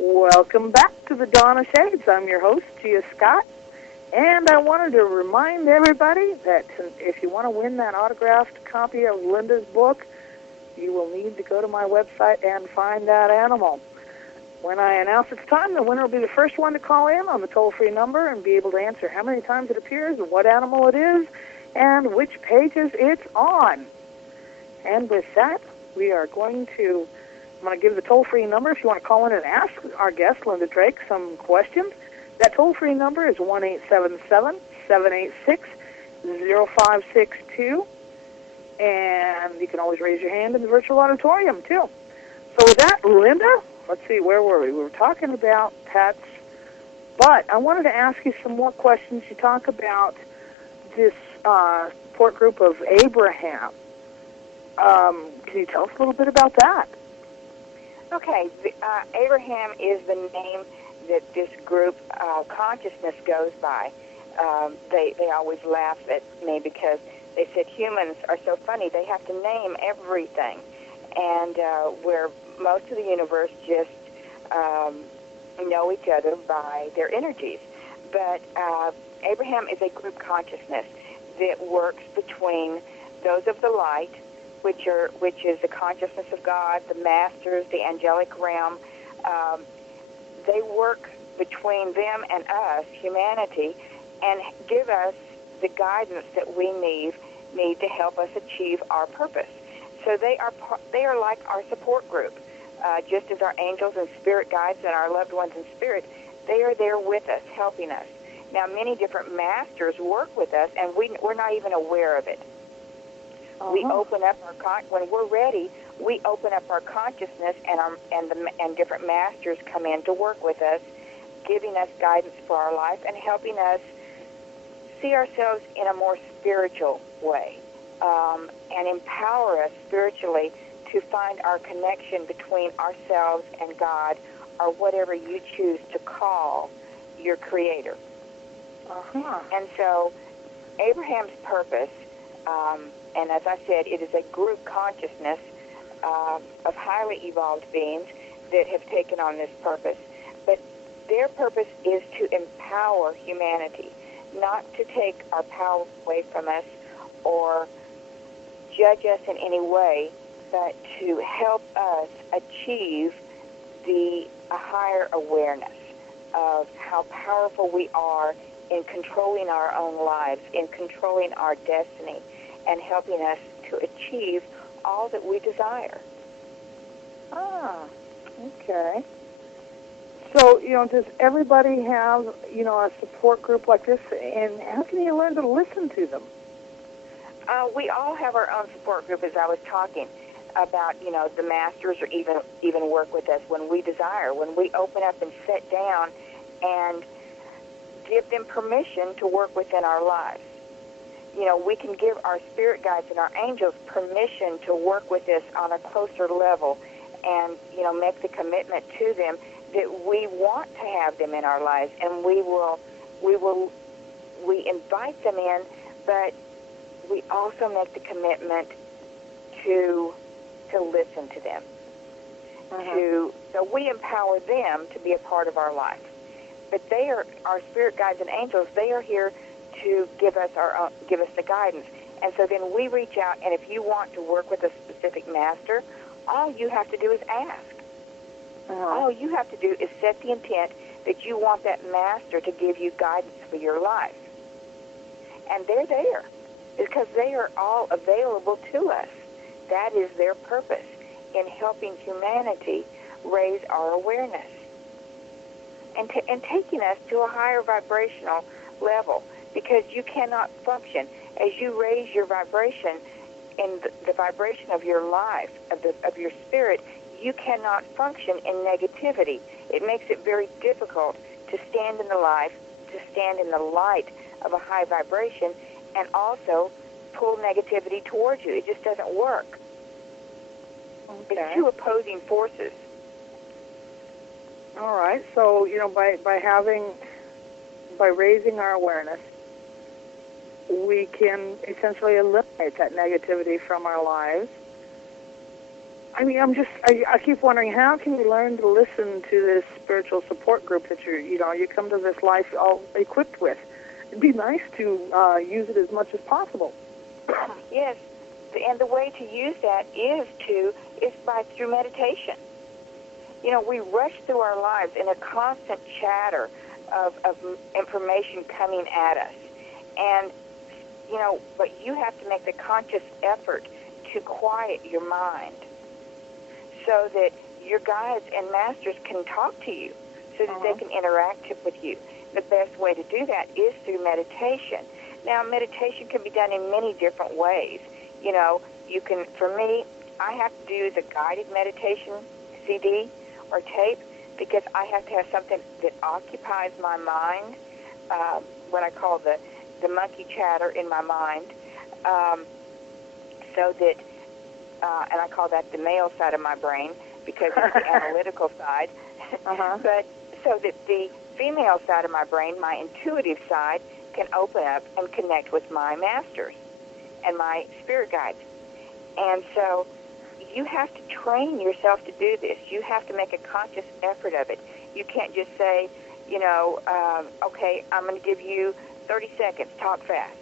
Welcome back to the Dawn of Shades. I'm your host, Gia Scott, and I wanted to remind everybody that if you want to win that autographed copy of Linda's book, you will need to go to my website and find that animal. When I announce it's time, the winner will be the first one to call in on the toll-free number and be able to answer how many times it appears, what animal it is, and which pages it's on. And with that, I'm going to give the toll-free number if you want to call in and ask our guest, Linda Drake, some questions. That toll-free number is 1-877-786-0562. And you can always raise your hand in the virtual auditorium, too. So with that, Linda, let's see, where were we? We were talking about pets, but I wanted to ask you some more questions. You talk about this support group of Abraham. Can you tell us a little bit about that? Okay, Abraham is the name that this group consciousness goes by. They always laugh at me because they said humans are so funny. They have to name everything, and where most of the universe just know each other by their energies. But Abraham is a group consciousness that works between those of the light, which is the consciousness of God, the masters, the angelic realm. They work between them and us, humanity, and give us the guidance that we need to help us achieve our purpose. So they are like our support group, just as our angels and spirit guides and our loved ones in spirit. They are there with us, helping us. Now, many different masters work with us, and we're not even aware of it. Uh-huh. We open up when we're ready. We open up our consciousness, and different masters come in to work with us, giving us guidance for our life and helping us see ourselves in a more spiritual way, and empower us spiritually to find our connection between ourselves and God, or whatever you choose to call your Creator. Uh-huh. And so, Abraham's purpose. And as I said, it is a group consciousness of highly evolved beings that have taken on this purpose. But their purpose is to empower humanity, not to take our power away from us or judge us in any way, but to help us achieve a higher awareness of how powerful we are in controlling our own lives, in controlling our destiny, and helping us to achieve all that we desire. Ah, okay. So, does everybody have, a support group like this, and how can you learn to listen to them? We all have our own support group, as I was talking about, the masters, or even work with us when we desire, when we open up and sit down and give them permission to work within our lives. We can give our spirit guides and our angels permission to work with us on a closer level and, make the commitment to them that we want to have them in our lives, and we invite them in, but we also make the commitment to listen to them. Uh-huh. So we empower them to be a part of our life. But they are our spirit guides and angels. They are here to give us the guidance. And so then we reach out, and if you want to work with a specific master, all you have to do is ask. Uh-huh. All you have to do is set the intent that you want that master to give you guidance for your life. And they're there because they are all available to us. That is their purpose in helping humanity raise our awareness and taking us to a higher vibrational level, because you cannot function as you raise your vibration in the vibration of your life, of your spirit. You cannot function in negativity. It makes it very difficult to stand in the light of a high vibration and also pull negativity towards you. It just doesn't work. Okay. It's two opposing forces. All right. So, by raising our awareness, we can essentially eliminate that negativity from our lives. I mean, I keep wondering, how can you learn to listen to this spiritual support group that you come to this life all equipped with? It'd be nice to use it as much as possible. Yes, and the way to use that is through meditation. We rush through our lives in a constant chatter of information coming at us. And, but you have to make the conscious effort to quiet your mind so that your guides and masters can talk to you, so that they can interact with you. The best way to do that is through meditation. Now, meditation can be done in many different ways. You can, for me, I have to use a guided meditation CD or tape because I have to have something that occupies my mind, what I call the monkey chatter in my mind, so that, and I call that the male side of my brain because it's the analytical side, but so that the female side of my brain, my intuitive side, can open up and connect with my masters and my spirit guides. And so you have to train yourself to do this. You have to make a conscious effort of it. You can't just say, okay, I'm going to give you 30 seconds, talk fast,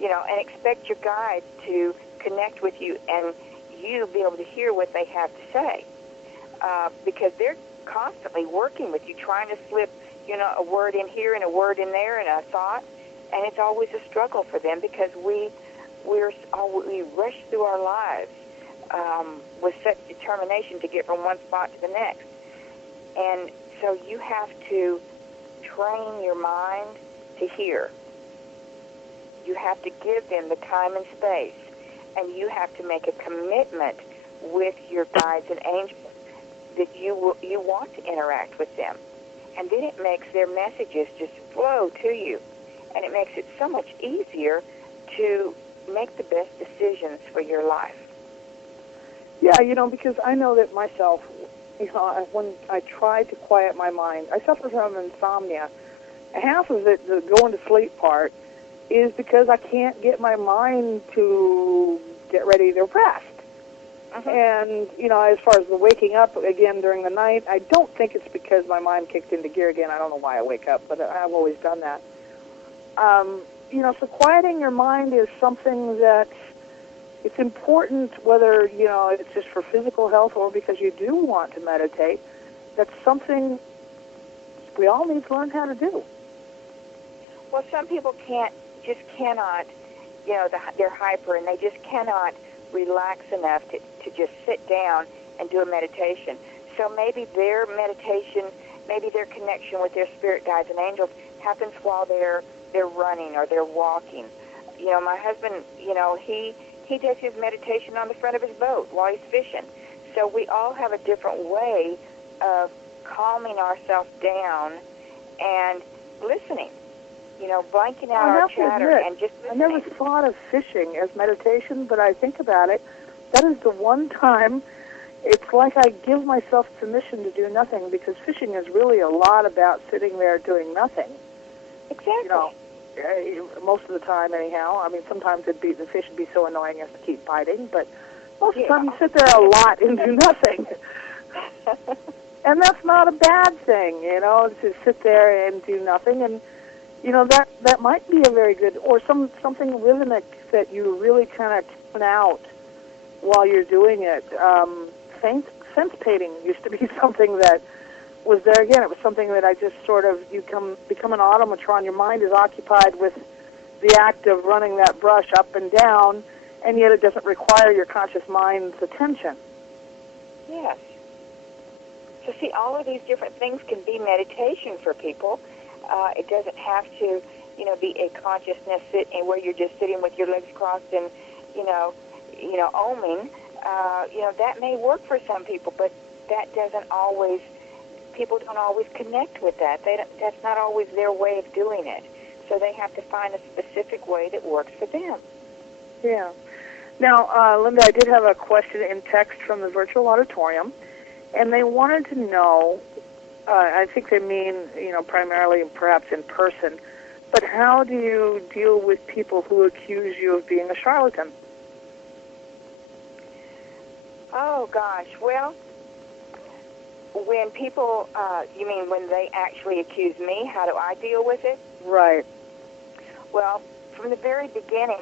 and expect your guide to connect with you and you be able to hear what they have to say, because they're constantly working with you, trying to slip, a word in here and a word in there and a thought, and it's always a struggle for them because we rush through our lives with such determination to get from one spot to the next. And so you have to train your mind to hear. You have to give them the time and space, and you have to make a commitment with your guides and angels that you want to interact with them. And then it makes their messages just flow to you, and it makes it so much easier to make the best decisions for your life. Yeah, because I know that myself, when I try to quiet my mind, I suffer from insomnia. Half of it, the going to sleep part, is because I can't get my mind to get ready to rest. And, as far as the waking up again during the night, I don't think it's because my mind kicked into gear again. I don't know why I wake up, but I've always done that. So quieting your mind is something that it's important, whether, it's just for physical health or because you do want to meditate. That's something we all need to learn how to do. Well, some people cannot, they're hyper and they just cannot relax enough to just sit down and do a meditation. So maybe their meditation, maybe their connection with their spirit guides and angels happens while they're running or they're walking. My husband, he does his meditation on the front of his boat while he's fishing. So we all have a different way of calming ourselves down and listening. Blanking out our chatter and just listening. I never thought of fishing as meditation, but I think about it. That is the one time it's like I give myself permission to do nothing, because fishing is really a lot about sitting there doing nothing. Exactly. Most of the time, anyhow. I mean, sometimes the fish would be so annoying as to keep biting, but most of the time you sit there a lot and do nothing. And that's not a bad thing, to sit there and do nothing. And that might be a very good, or something rhythmic that you really kind of tune out while you're doing it. Sense painting used to be something that was there again. It was something that I just sort of, become an automatron. Your mind is occupied with the act of running that brush up and down, and yet it doesn't require your conscious mind's attention. Yes. So see, all of these different things can be meditation for people. It doesn't have to, be a consciousness where you're just sitting with your legs crossed and, oming. That may work for some people, but that doesn't always. People don't always connect with that. That's not always their way of doing it. So they have to find a specific way that works for them. Yeah. Now, Linda, I did have a question in text from the virtual auditorium, and they wanted to know, I think they mean, primarily perhaps in person, but how do you deal with people who accuse you of being a charlatan? Oh, gosh. Well, when people, you mean when they actually accuse me, how do I deal with it? Right. Well, from the very beginning,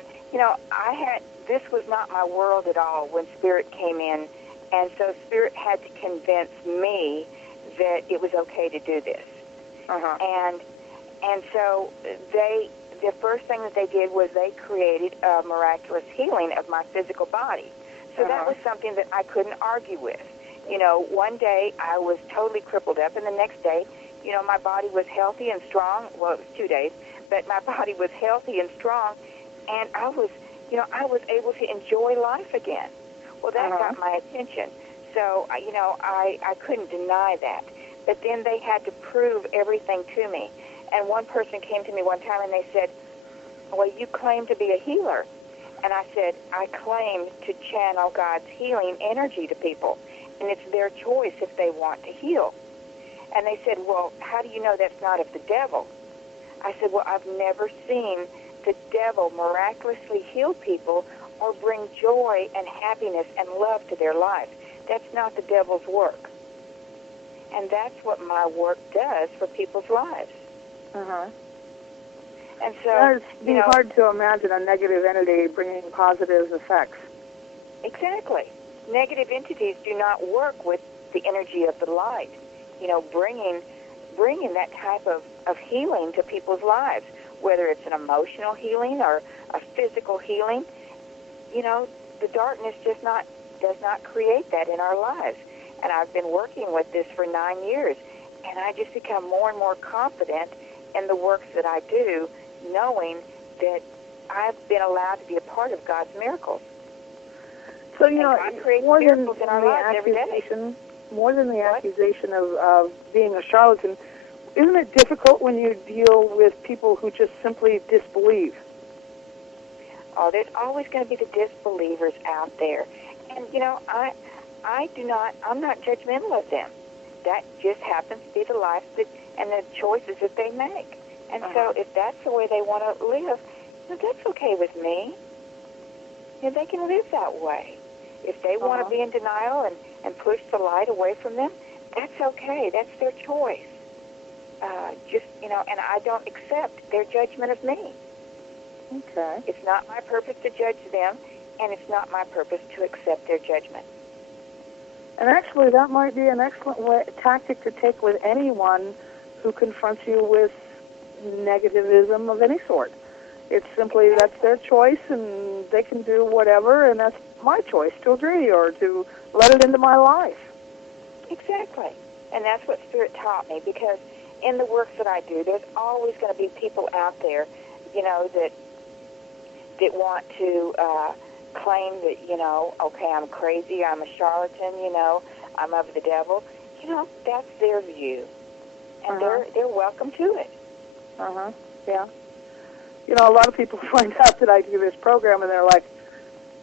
this was not my world at all when Spirit came in, and so Spirit had to convince me that it was okay to do this. Uh-huh. And so the first thing that they did was they created a miraculous healing of my physical body. So that was something that I couldn't argue with. One day I was totally crippled up, and the next day, my body was healthy and strong. Well, it was 2 days, but my body was healthy and strong, and I was able to enjoy life again. Well, that got my attention. So, I couldn't deny that. But then they had to prove everything to me. And one person came to me one time and they said, well, you claim to be a healer. And I said, I claim to channel God's healing energy to people. And it's their choice if they want to heal. And they said, well, how do you know that's not of the devil? I said, well, I've never seen the devil miraculously heal people or bring joy and happiness and love to their lives. That's not the devil's work. And that's what my work does for people's lives. Uh-huh. And so, it'd be hard to imagine a negative entity bringing positive effects. Exactly. Negative entities do not work with the energy of the light. Bringing that type of healing to people's lives, whether it's an emotional healing or a physical healing. The darkness does not create that in our lives. And I've been working with this for 9 years, and I just become more and more confident in the works that I do, knowing that I've been allowed to be a part of God's miracles. So, God creates miracles in our lives every day. More than the accusation of being a charlatan, isn't it difficult when you deal with people who just simply disbelieve? Oh, there's always going to be the disbelievers out there. And, I'm not judgmental of them. That just happens to be the life and the choices that they make. And so if that's the way they want to live, that's okay with me. They can live that way. If they want to be in denial and push the light away from them, that's okay. That's their choice. And I don't accept their judgment of me. Okay. It's not my purpose to judge them, and it's not my purpose to accept their judgment. And actually, that might be an excellent tactic to take with anyone who confronts you with negativism of any sort. It's simply that's their choice, and they can do whatever, and that's my choice to agree or to let it into my life. Exactly. And that's what Spirit taught me, because in the works that I do, there's always going to be people out there, that want to claim that, okay, I'm crazy, I'm a charlatan, I'm of the devil. That's their view. And they're welcome to it. Yeah. A lot of people find out that I do this program, and they're like,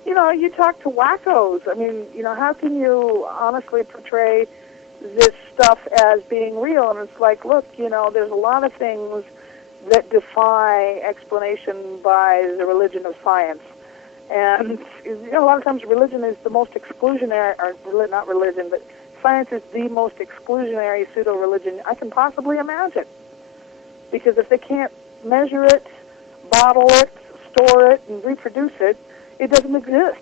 you talk to wackos. I mean, how can you honestly portray this stuff as being real? And it's like, look, there's a lot of things that defy explanation by the religion of science. And, a lot of times religion is the most exclusionary, or not religion, but science is the most exclusionary pseudo-religion I can possibly imagine. Because if they can't measure it, bottle it, store it, and reproduce it, it doesn't exist.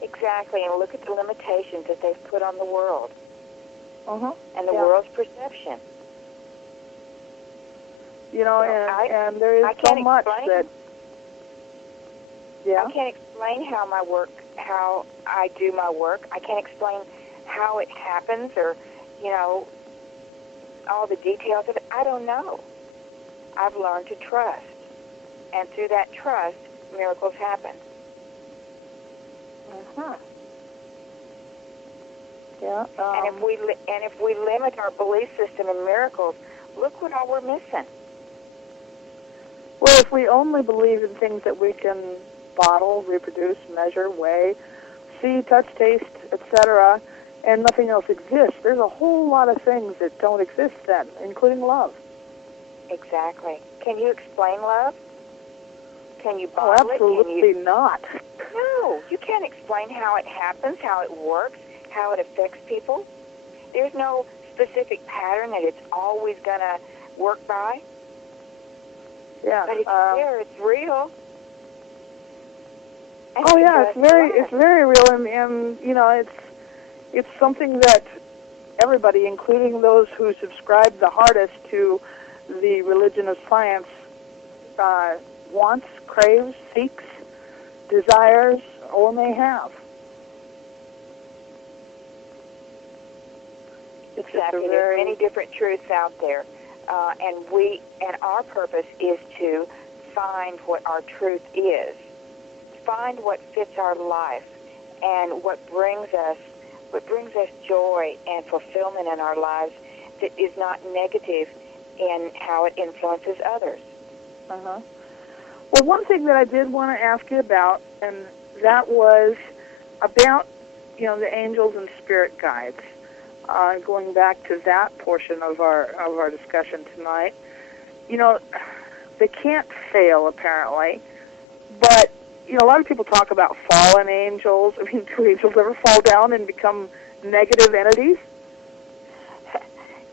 Exactly, and look at the limitations that they've put on the world. And the world's perception. And there is so much that... Yeah. I can't explain how I do my work. I can't explain how it happens or, all the details of it. I don't know. I've learned to trust. And through that trust, miracles happen. Yeah. And if we limit our belief system in miracles, look what all we're missing. if we only believe in things that we can bottle, reproduce, measure, weigh, see, touch, taste, etc., and nothing else exists, there's a whole lot of things that don't exist then, including love. Exactly. Can you explain love? Can you Oh, bottle absolutely it? not. No, you can't explain how it happens, how it works, how it affects people. There's no specific pattern that it's always going to work by. Yeah. But it's there, it's real. And Oh yeah, it's very real, and you know, it's something that everybody, including those who subscribe the hardest to the religion of science, wants, craves, seeks, desires, or may have. Exactly. There's many different truths out there, and our purpose is to find what our truth is, find what fits our life, and what brings us joy and fulfillment in our lives that is not negative in how it influences others. Uh-huh. Well, one thing that I did want to ask you about, and that was about, you know, the angels and spirit guides. Going back to that portion of our discussion tonight, you know, they can't fail apparently, but you know, a lot of people talk about fallen angels. I mean, do angels ever fall down and become negative entities?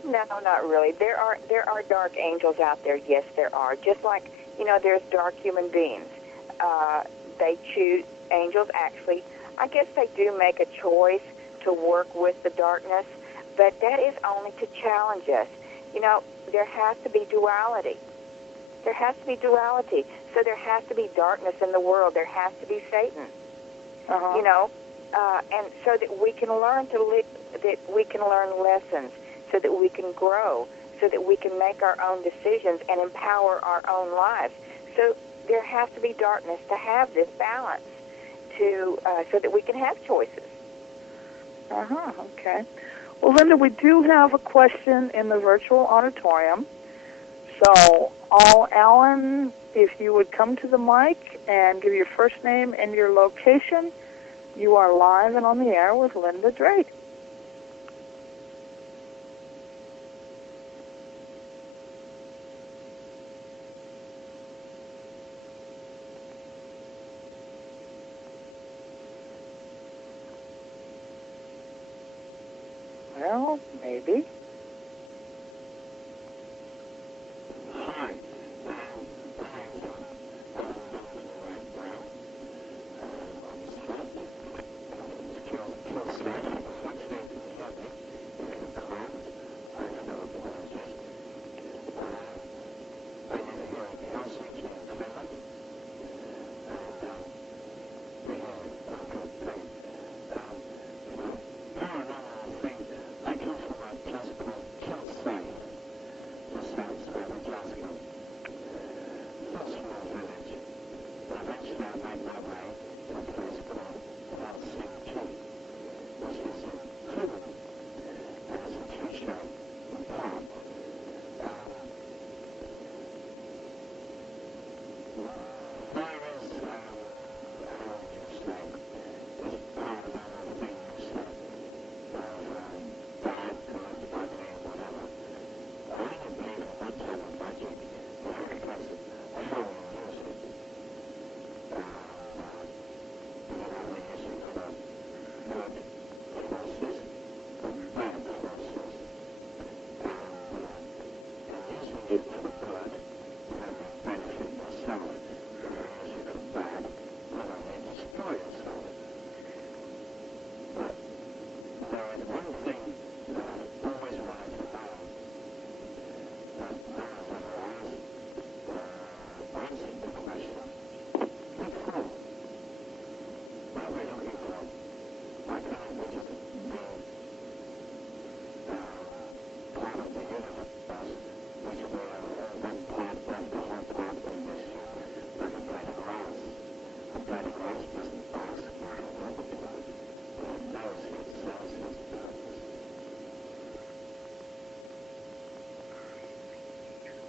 No, not really. There are dark angels out there. Yes, there are. Just like, you know, there's dark human beings. They choose, angels actually, I guess they do make a choice to work with the darkness, but that is only to challenge us. You know, there has to be duality. There has to be duality. So there has to be darkness in the world. There has to be Satan. Uh-huh. You know, and so that we can learn to live, that we can learn lessons, so that we can grow, so that we can make our own decisions and empower our own lives. So there has to be darkness to have this balance, to so that we can have choices. Uh-huh, okay. Well, Linda, we do have a question in the virtual auditorium. So, Alan, if you would come to the mic and give your first name and your location, you are live and on the air with Linda Drake. Well, maybe.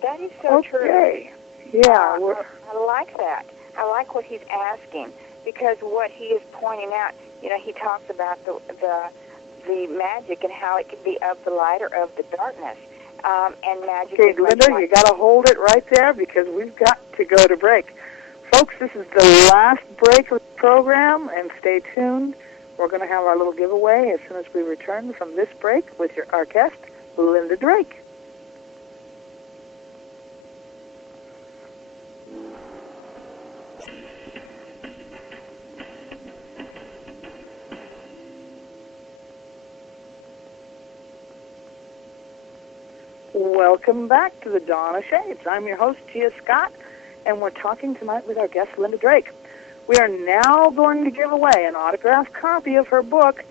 That is so true. Okay. Yeah. I like that. I like what he's asking, because what he is pointing out, he talks about the magic and how it can be of the light or of the darkness. And magic Okay, is Linda, you got to hold it right there because we've got to go to break. Folks, this is the last break of the program, and stay tuned. We're going to have our little giveaway as soon as we return from this break with our guest, Linda Drake. Welcome back to the Dawn of Shades. I'm your host, Tia Scott, and we're talking tonight with our guest, Linda Drake. We are now going to give away an autographed copy of her book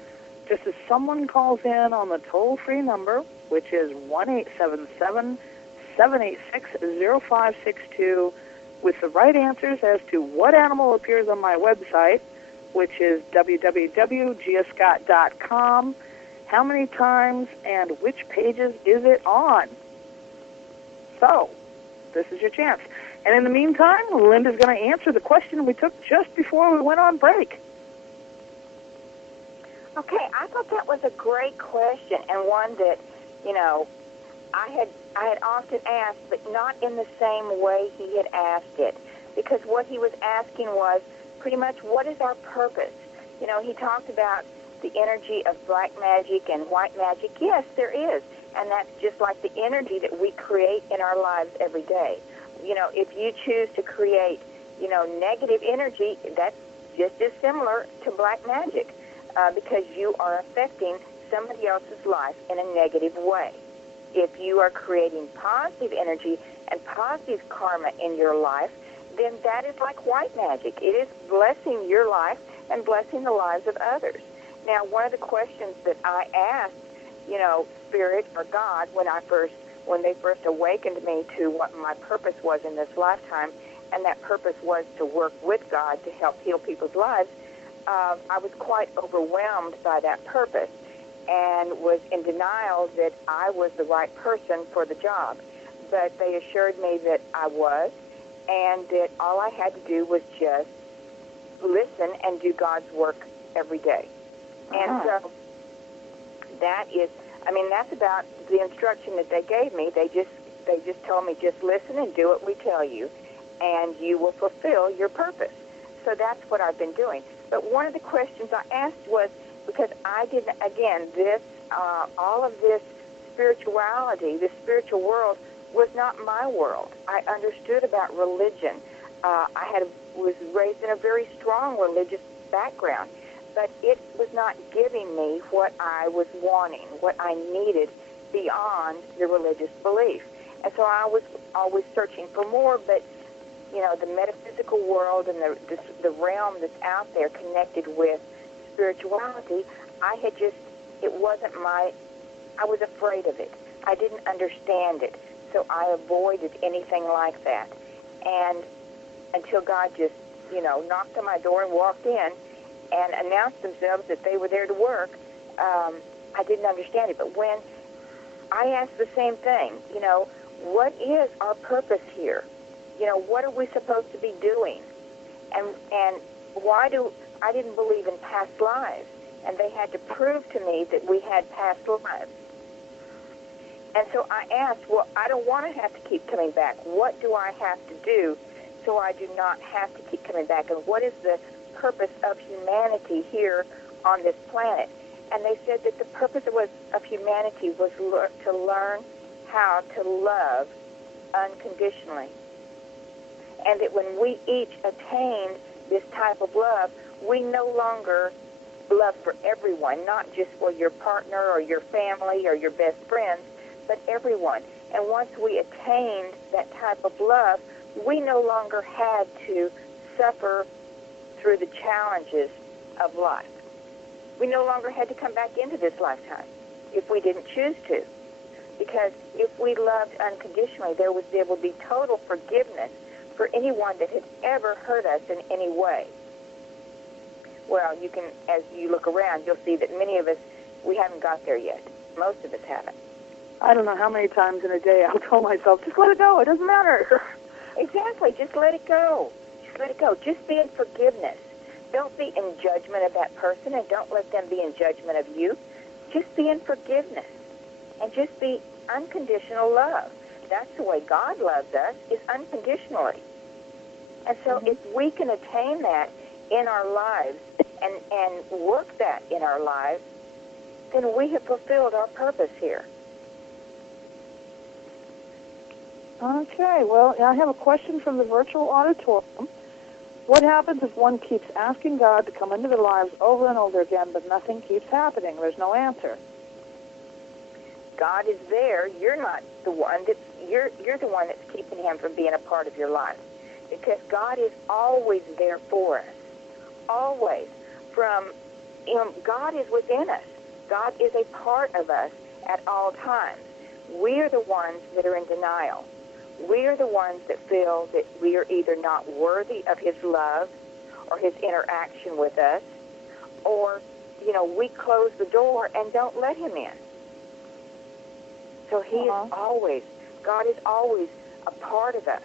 just as someone calls in on the toll-free number, which is 1-877-786-0562, with the right answers as to what animal appears on my website, which is www.giascott.com, how many times, and which pages is it on. So, this is your chance. And in the meantime, Linda's going to answer the question we took just before we went on break. Okay, I thought that was a great question, and one that, I had often asked, but not in the same way he had asked it. Because what he was asking was pretty much, what is our purpose? He talked about the energy of black magic and white magic. Yes, there is. And that's just like the energy that we create in our lives every day. If you choose to create, negative energy, that's just as similar to black magic, because you are affecting somebody else's life in a negative way. If you are creating positive energy and positive karma in your life, then that is like white magic. It is blessing your life and blessing the lives of others. Now, one of the questions that I asked, Spirit or God, when they first awakened me to what my purpose was in this lifetime, and that purpose was to work with God to help heal people's lives, I was quite overwhelmed by that purpose and was in denial that I was the right person for the job. But they assured me that I was, and that all I had to do was just listen and do God's work every day. And so that's about the instruction that they gave me. They just told me, just listen and do what we tell you, and you will fulfill your purpose. So that's what I've been doing. But one of the questions I asked was, because I didn't, again, all of this spirituality, this spiritual world, was not my world. I understood about religion. I was raised in a very strong religious background, but it was not giving me what I was wanting, what I needed beyond the religious belief. And so I was always searching for more, but, the metaphysical world and the realm that's out there connected with spirituality, I was afraid of it. I didn't understand it, so I avoided anything like that. And until God just, knocked on my door and walked in and announced themselves that they were there to work, I didn't understand it. But when I asked the same thing, what is our purpose here? What are we supposed to be doing? And I didn't believe in past lives, and they had to prove to me that we had past lives. And so I asked, well, I don't want to have to keep coming back. What do I have to do so I do not have to keep coming back? And what is the purpose of humanity here on this planet? And they said that the purpose of humanity was to learn how to love unconditionally. And that when we each attained this type of love, we no longer love for everyone, not just for your partner or your family or your best friends, but everyone. And once we attained that type of love, we no longer had to suffer through the challenges of life. We no longer had to come back into this lifetime if we didn't choose to. Because if we loved unconditionally, there would be total forgiveness for anyone that had ever hurt us in any way. Well, you can, as you look around, you'll see that many of us, we haven't got there yet. Most of us haven't. I don't know how many times in a day I'll tell myself, just let it go, it doesn't matter. Exactly. Just let it go. Just let it go. Just be in forgiveness. Don't be in judgment of that person, and don't let them be in judgment of you. Just be in forgiveness, and just be unconditional love. That's the way God loves us, is unconditionally. And so if we can attain that in our lives and work that in our lives, then we have fulfilled our purpose here. Okay, well, I have a question from the virtual auditorium. What happens if one keeps asking God to come into their lives over and over again, but nothing keeps happening? There's no answer. God is there. You're not the one that's you're the one that's keeping him from being a part of your life. Because God is always there for us. Always. God is within us. God is a part of us at all times. We are the ones that are in denial. We are the ones that feel that we are either not worthy of his love or his interaction with us, or, we close the door and don't let him in. So God is always a part of us.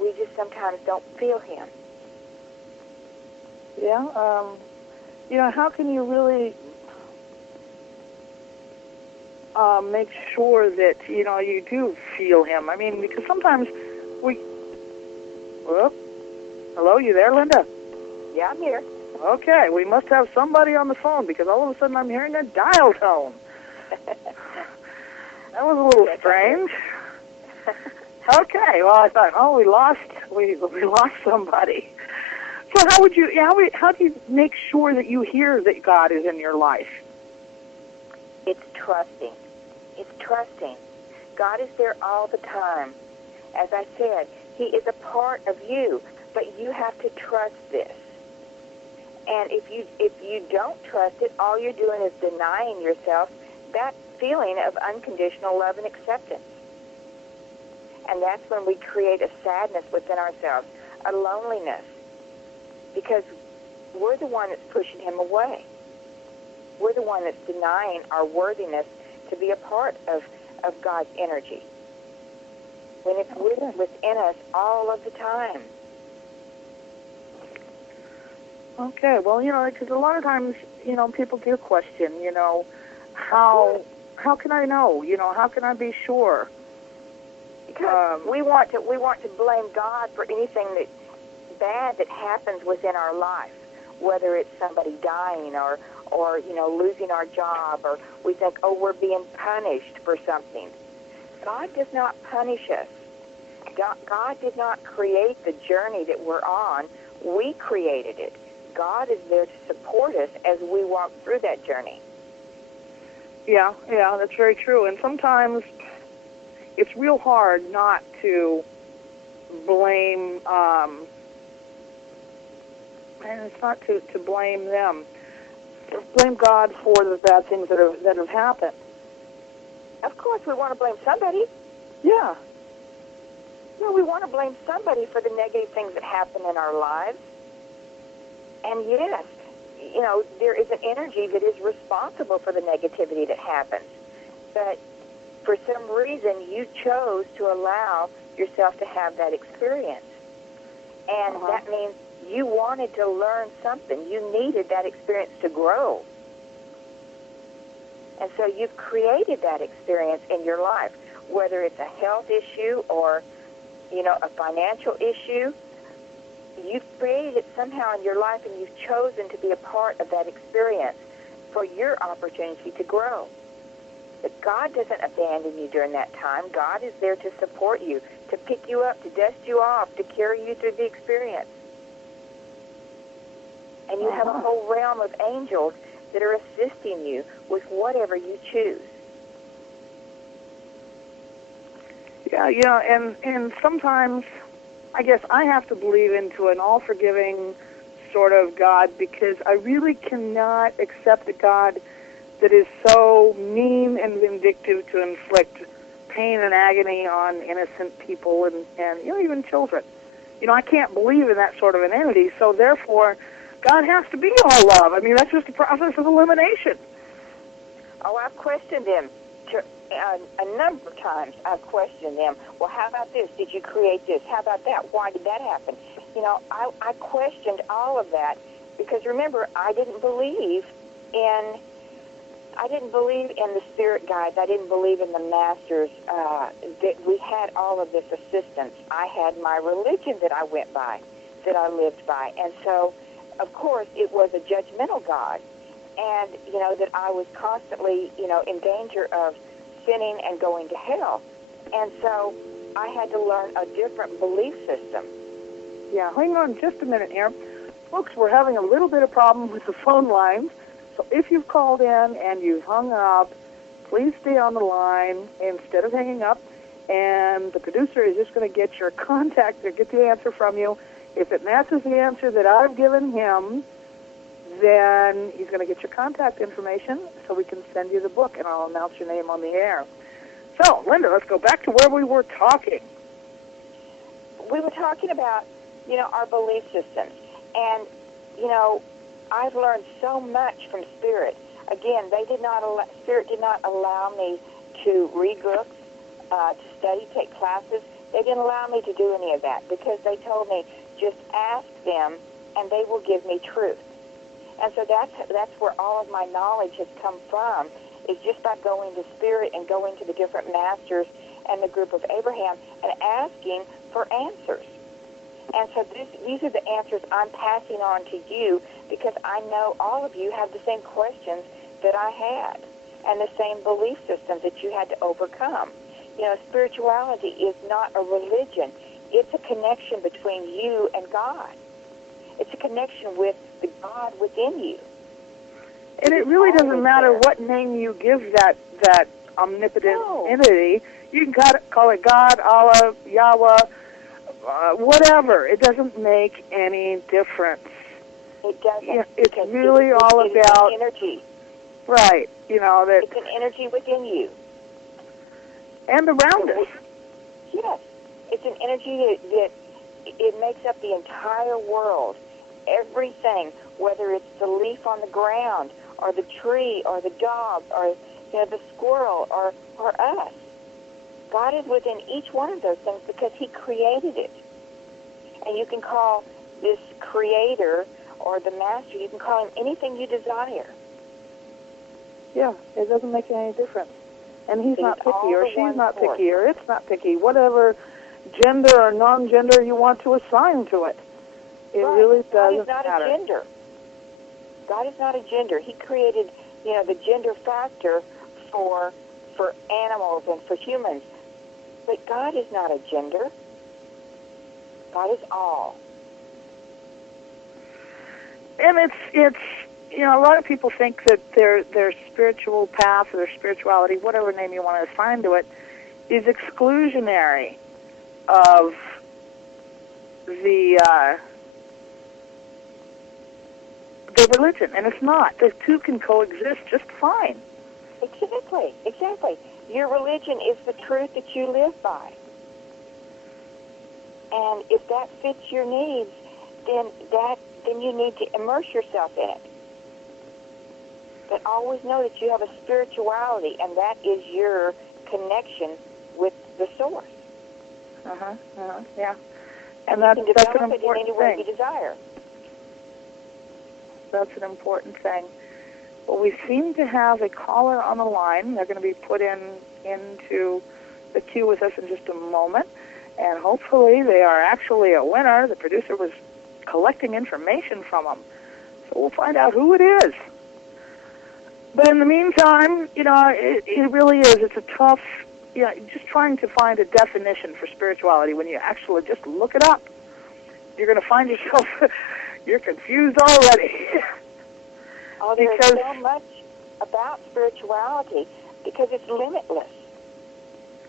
We just sometimes don't feel him. Yeah, how can you really make sure that, you do feel him? I mean, because sometimes hello, you there, Linda? Yeah, I'm here. Okay, we must have somebody on the phone, because all of a sudden I'm hearing a dial tone. That was a little strange. Okay, well, I thought, we lost somebody. So how do you make sure that you hear that God is in your life? It's trusting. It's trusting. God is there all the time. As I said, he is a part of you, but you have to trust this. And if you don't trust it, all you're doing is denying yourself that feeling of unconditional love and acceptance. And that's when we create a sadness within ourselves, a loneliness, because we're the one that's pushing him away. We're the one that's denying our worthiness to be a part of God's energy, when it's within us all of the time. Okay, well, because a lot of times, people do question, how can I know? How can I be sure? Because we want to blame God for anything bad that happens within our life, whether it's somebody dying or losing our job, or we think, we're being punished for something. God does not punish us. God did not create the journey that we're on. We created it. God is there to support us as we walk through that journey. Yeah, that's very true. And sometimes it's real hard not to blame, and it's not to blame them. Blame God for the bad things that have happened. Of course, we want to blame somebody. Yeah. No, we want to blame somebody for the negative things that happen in our lives. And yes, there is an energy that is responsible for the negativity that happens. But for some reason, you chose to allow yourself to have that experience. And that means you wanted to learn something. You needed that experience to grow. And so you've created that experience in your life, whether it's a health issue or, a financial issue. You've created it somehow in your life, and you've chosen to be a part of that experience for your opportunity to grow. But God doesn't abandon you during that time. God is there to support you, to pick you up, to dust you off, to carry you through the experience. And you have a whole realm of angels that are assisting you with whatever you choose. Yeah, and sometimes I guess I have to believe into an all-forgiving sort of God, because I really cannot accept a God that is so mean and vindictive to inflict pain and agony on innocent people and even children. I can't believe in that sort of an entity, so therefore God has to be all love. I mean, that's just a process of elimination. Oh, I've questioned him. a number of times I've questioned them. Well, how about this? Did you create this? How about that? Why did that happen? You know, I questioned all of that because, remember, I didn't believe in the spirit guides. I didn't believe in the masters, that we had all of this assistance. I had my religion that I went by, that I lived by. And so, of course, it was a judgmental God. And, you know, that I was constantly, you know, in danger of sinning and going to hell. And so I had to learn a different belief system. Yeah, hang on just a minute here. Folks, we're having a little bit of problem with the phone lines. So if you've called in and you've hung up, please stay on the line instead of hanging up. And the producer is just going to get your contact or get the answer from you. If it matches the answer that I've given him, then he's going to get your contact information so we can send you the book, and I'll announce your name on the air. So, Linda, let's go back to where we were talking. We were talking about, you know, our belief systems. And, you know, I've learned so much from Spirit. Again, Spirit did not allow me to read books, to study, take classes. They didn't allow me to do any of that because they told me, just ask them and they will give me truth. And so that's where all of my knowledge has come from, is just by going to Spirit and going to the different masters and the group of Abraham and asking for answers. And so these are the answers I'm passing on to you because I know all of you have the same questions that I had and the same belief systems that you had to overcome. You know, spirituality is not a religion. It's a connection between you and God. It's a connection with the God within you. And it really doesn't matter what name you give that omnipotent entity. You can call it God, Allah, Yahweh, whatever. It doesn't make any difference. It doesn't. You know, it's really all about energy. Right. You know that it's an energy within you and around us. Yes, it's an energy that it makes up the entire world. Everything, whether it's the leaf on the ground, or the tree, or the dog, or the squirrel, or us. God is within each one of those things because He created it. And you can call this creator or the master, you can call him anything you desire. Yeah, it doesn't make any difference. And He's not picky, or she's not source. picky, or it's not picky. Whatever gender or non-gender you want to assign to it. It really doesn't matter. God is not a gender. God is not a gender. He created, the gender factor for animals and for humans. But God is not a gender. God is all. And it's a lot of people think that their spiritual path or their spirituality, whatever name you want to assign to it, is exclusionary of the religion, and it's not. The two can coexist just fine. Exactly. Your religion is the truth that you live by. And if that fits your needs, then you need to immerse yourself in it. But always know that you have a spirituality, and that is your connection with the source. Yeah. And that's an important it in any way you desire. That's an important thing. Well, we seem to have a caller on the line. They're going to be put into the queue with us in just a moment. And hopefully they are actually a winner. The producer was collecting information from them. So we'll find out who it is. But in the meantime, it really is. It's a tough, just trying to find a definition for spirituality. When you actually just look it up, you're going to find yourself, you're confused already. There's so much about spirituality because it's limitless.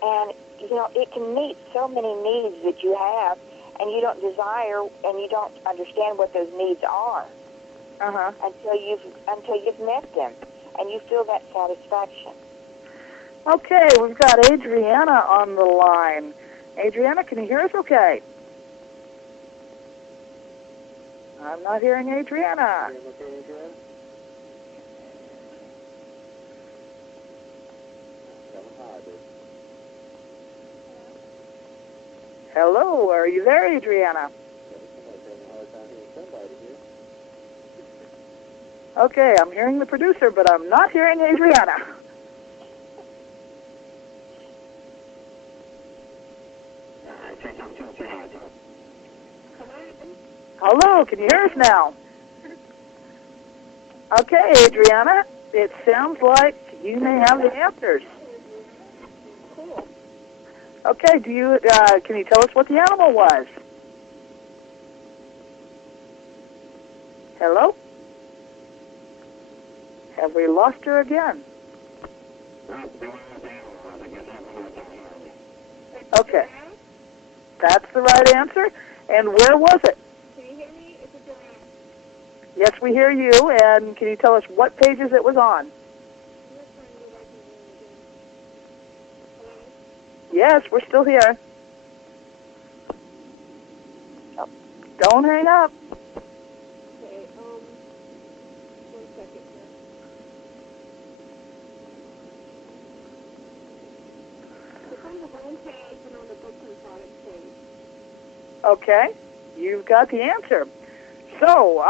And, it can meet so many needs that you have and you don't desire and you don't understand what those needs are until you've met them and you feel that satisfaction. Okay, we've got Adriana on the line. Adriana, can you hear us okay? I'm not hearing Hello, are you there, Adriana? Okay, I'm hearing the producer, but I'm not hearing Adriana. Hello, can you hear us now? Okay, Adriana, it sounds like you may have the answers. Okay, can you tell us what the animal was? Hello? Have we lost her again? Okay. That's the right answer. And where was it? Can you hear me? It's a giraffe. Yes, we hear you. And can you tell us what pages it was on? Yes, we're still here. Oh, don't hang up. Okay, 1 second here. It's on the home page and on the books and products page. Okay, you've got the answer. So,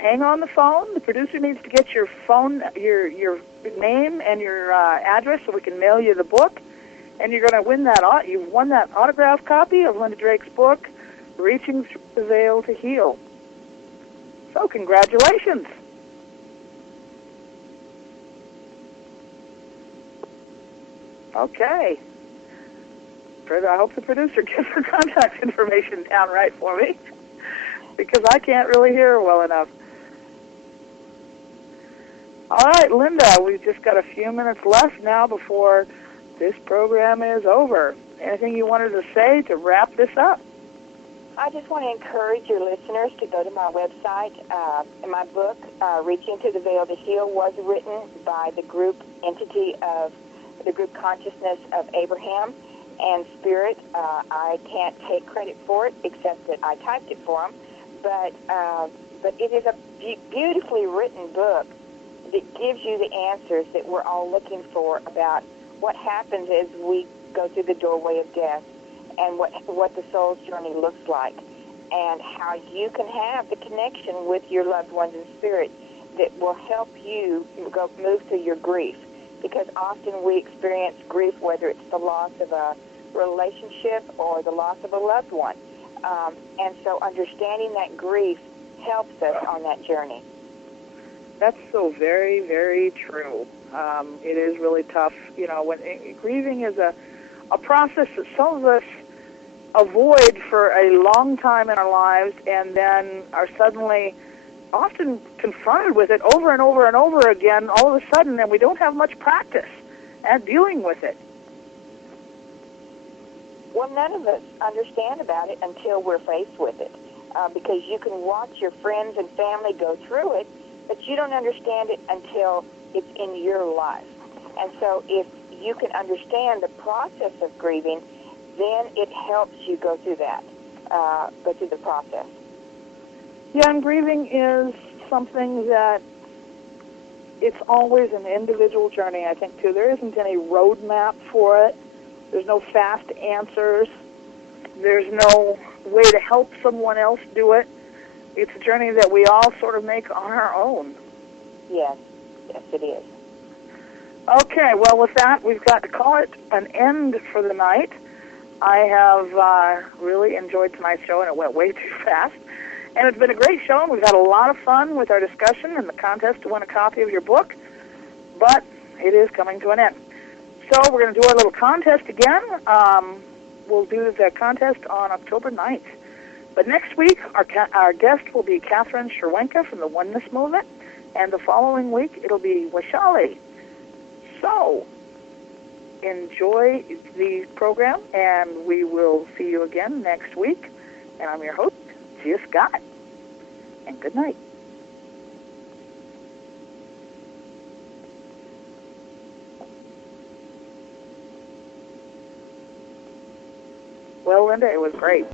hang on the phone. The producer needs to get your phone, your name and your address so we can mail you the book. And you're going to win that. You've won that autographed copy of Linda Drake's book, Reaching Through the Veil to Heal. So, congratulations. Okay. I hope the producer gets her contact information down right for me, because I can't really hear her well enough. All right, Linda, we've just got a few minutes left now before this program is over. Anything you wanted to say to wrap this up? I just want to encourage your listeners to go to my website. My book, Reaching to the Veil to Heal, was written by the group Consciousness of Abraham and Spirit. I can't take credit for it except that I typed it for them. But it is a beautifully written book that gives you the answers that we're all looking for about what happens as we go through the doorway of death, and what the soul's journey looks like, and how you can have the connection with your loved ones in spirit that will help you move through your grief. Because often we experience grief, whether it's the loss of a relationship or the loss of a loved one. And so understanding that grief helps us on that journey. That's so very, very true. It is really tough. You know, when grieving is a process that some of us avoid for a long time in our lives, and then are suddenly often confronted with it over and over and over again all of a sudden, and we don't have much practice at dealing with it. Well, none of us understand about it until we're faced with it, because you can watch your friends and family go through it, but you don't understand it until it's in your life. And so if you can understand the process of grieving, then it helps you go through that, go through the process. Yeah, and grieving is something that it's always an individual journey, I think, too. There isn't any roadmap for it. There's no fast answers. There's no way to help someone else do it. It's a journey that we all sort of make on our own. Yes, yes, it is. Okay, well, with that, we've got to call it an end for the night. I have really enjoyed tonight's show, and it went way too fast. And it's been a great show, and we've had a lot of fun with our discussion and the contest to win a copy of your book, but it is coming to an end. So we're going to do our little contest again. We'll do the contest on October 9th. But next week, our guest will be Catherine Sherwenka from the Oneness Movement, and the following week, it'll be Washali. So, enjoy the program, and we will see you again next week. And I'm your host, Gia Scott. And good night. Well, Linda, it was great.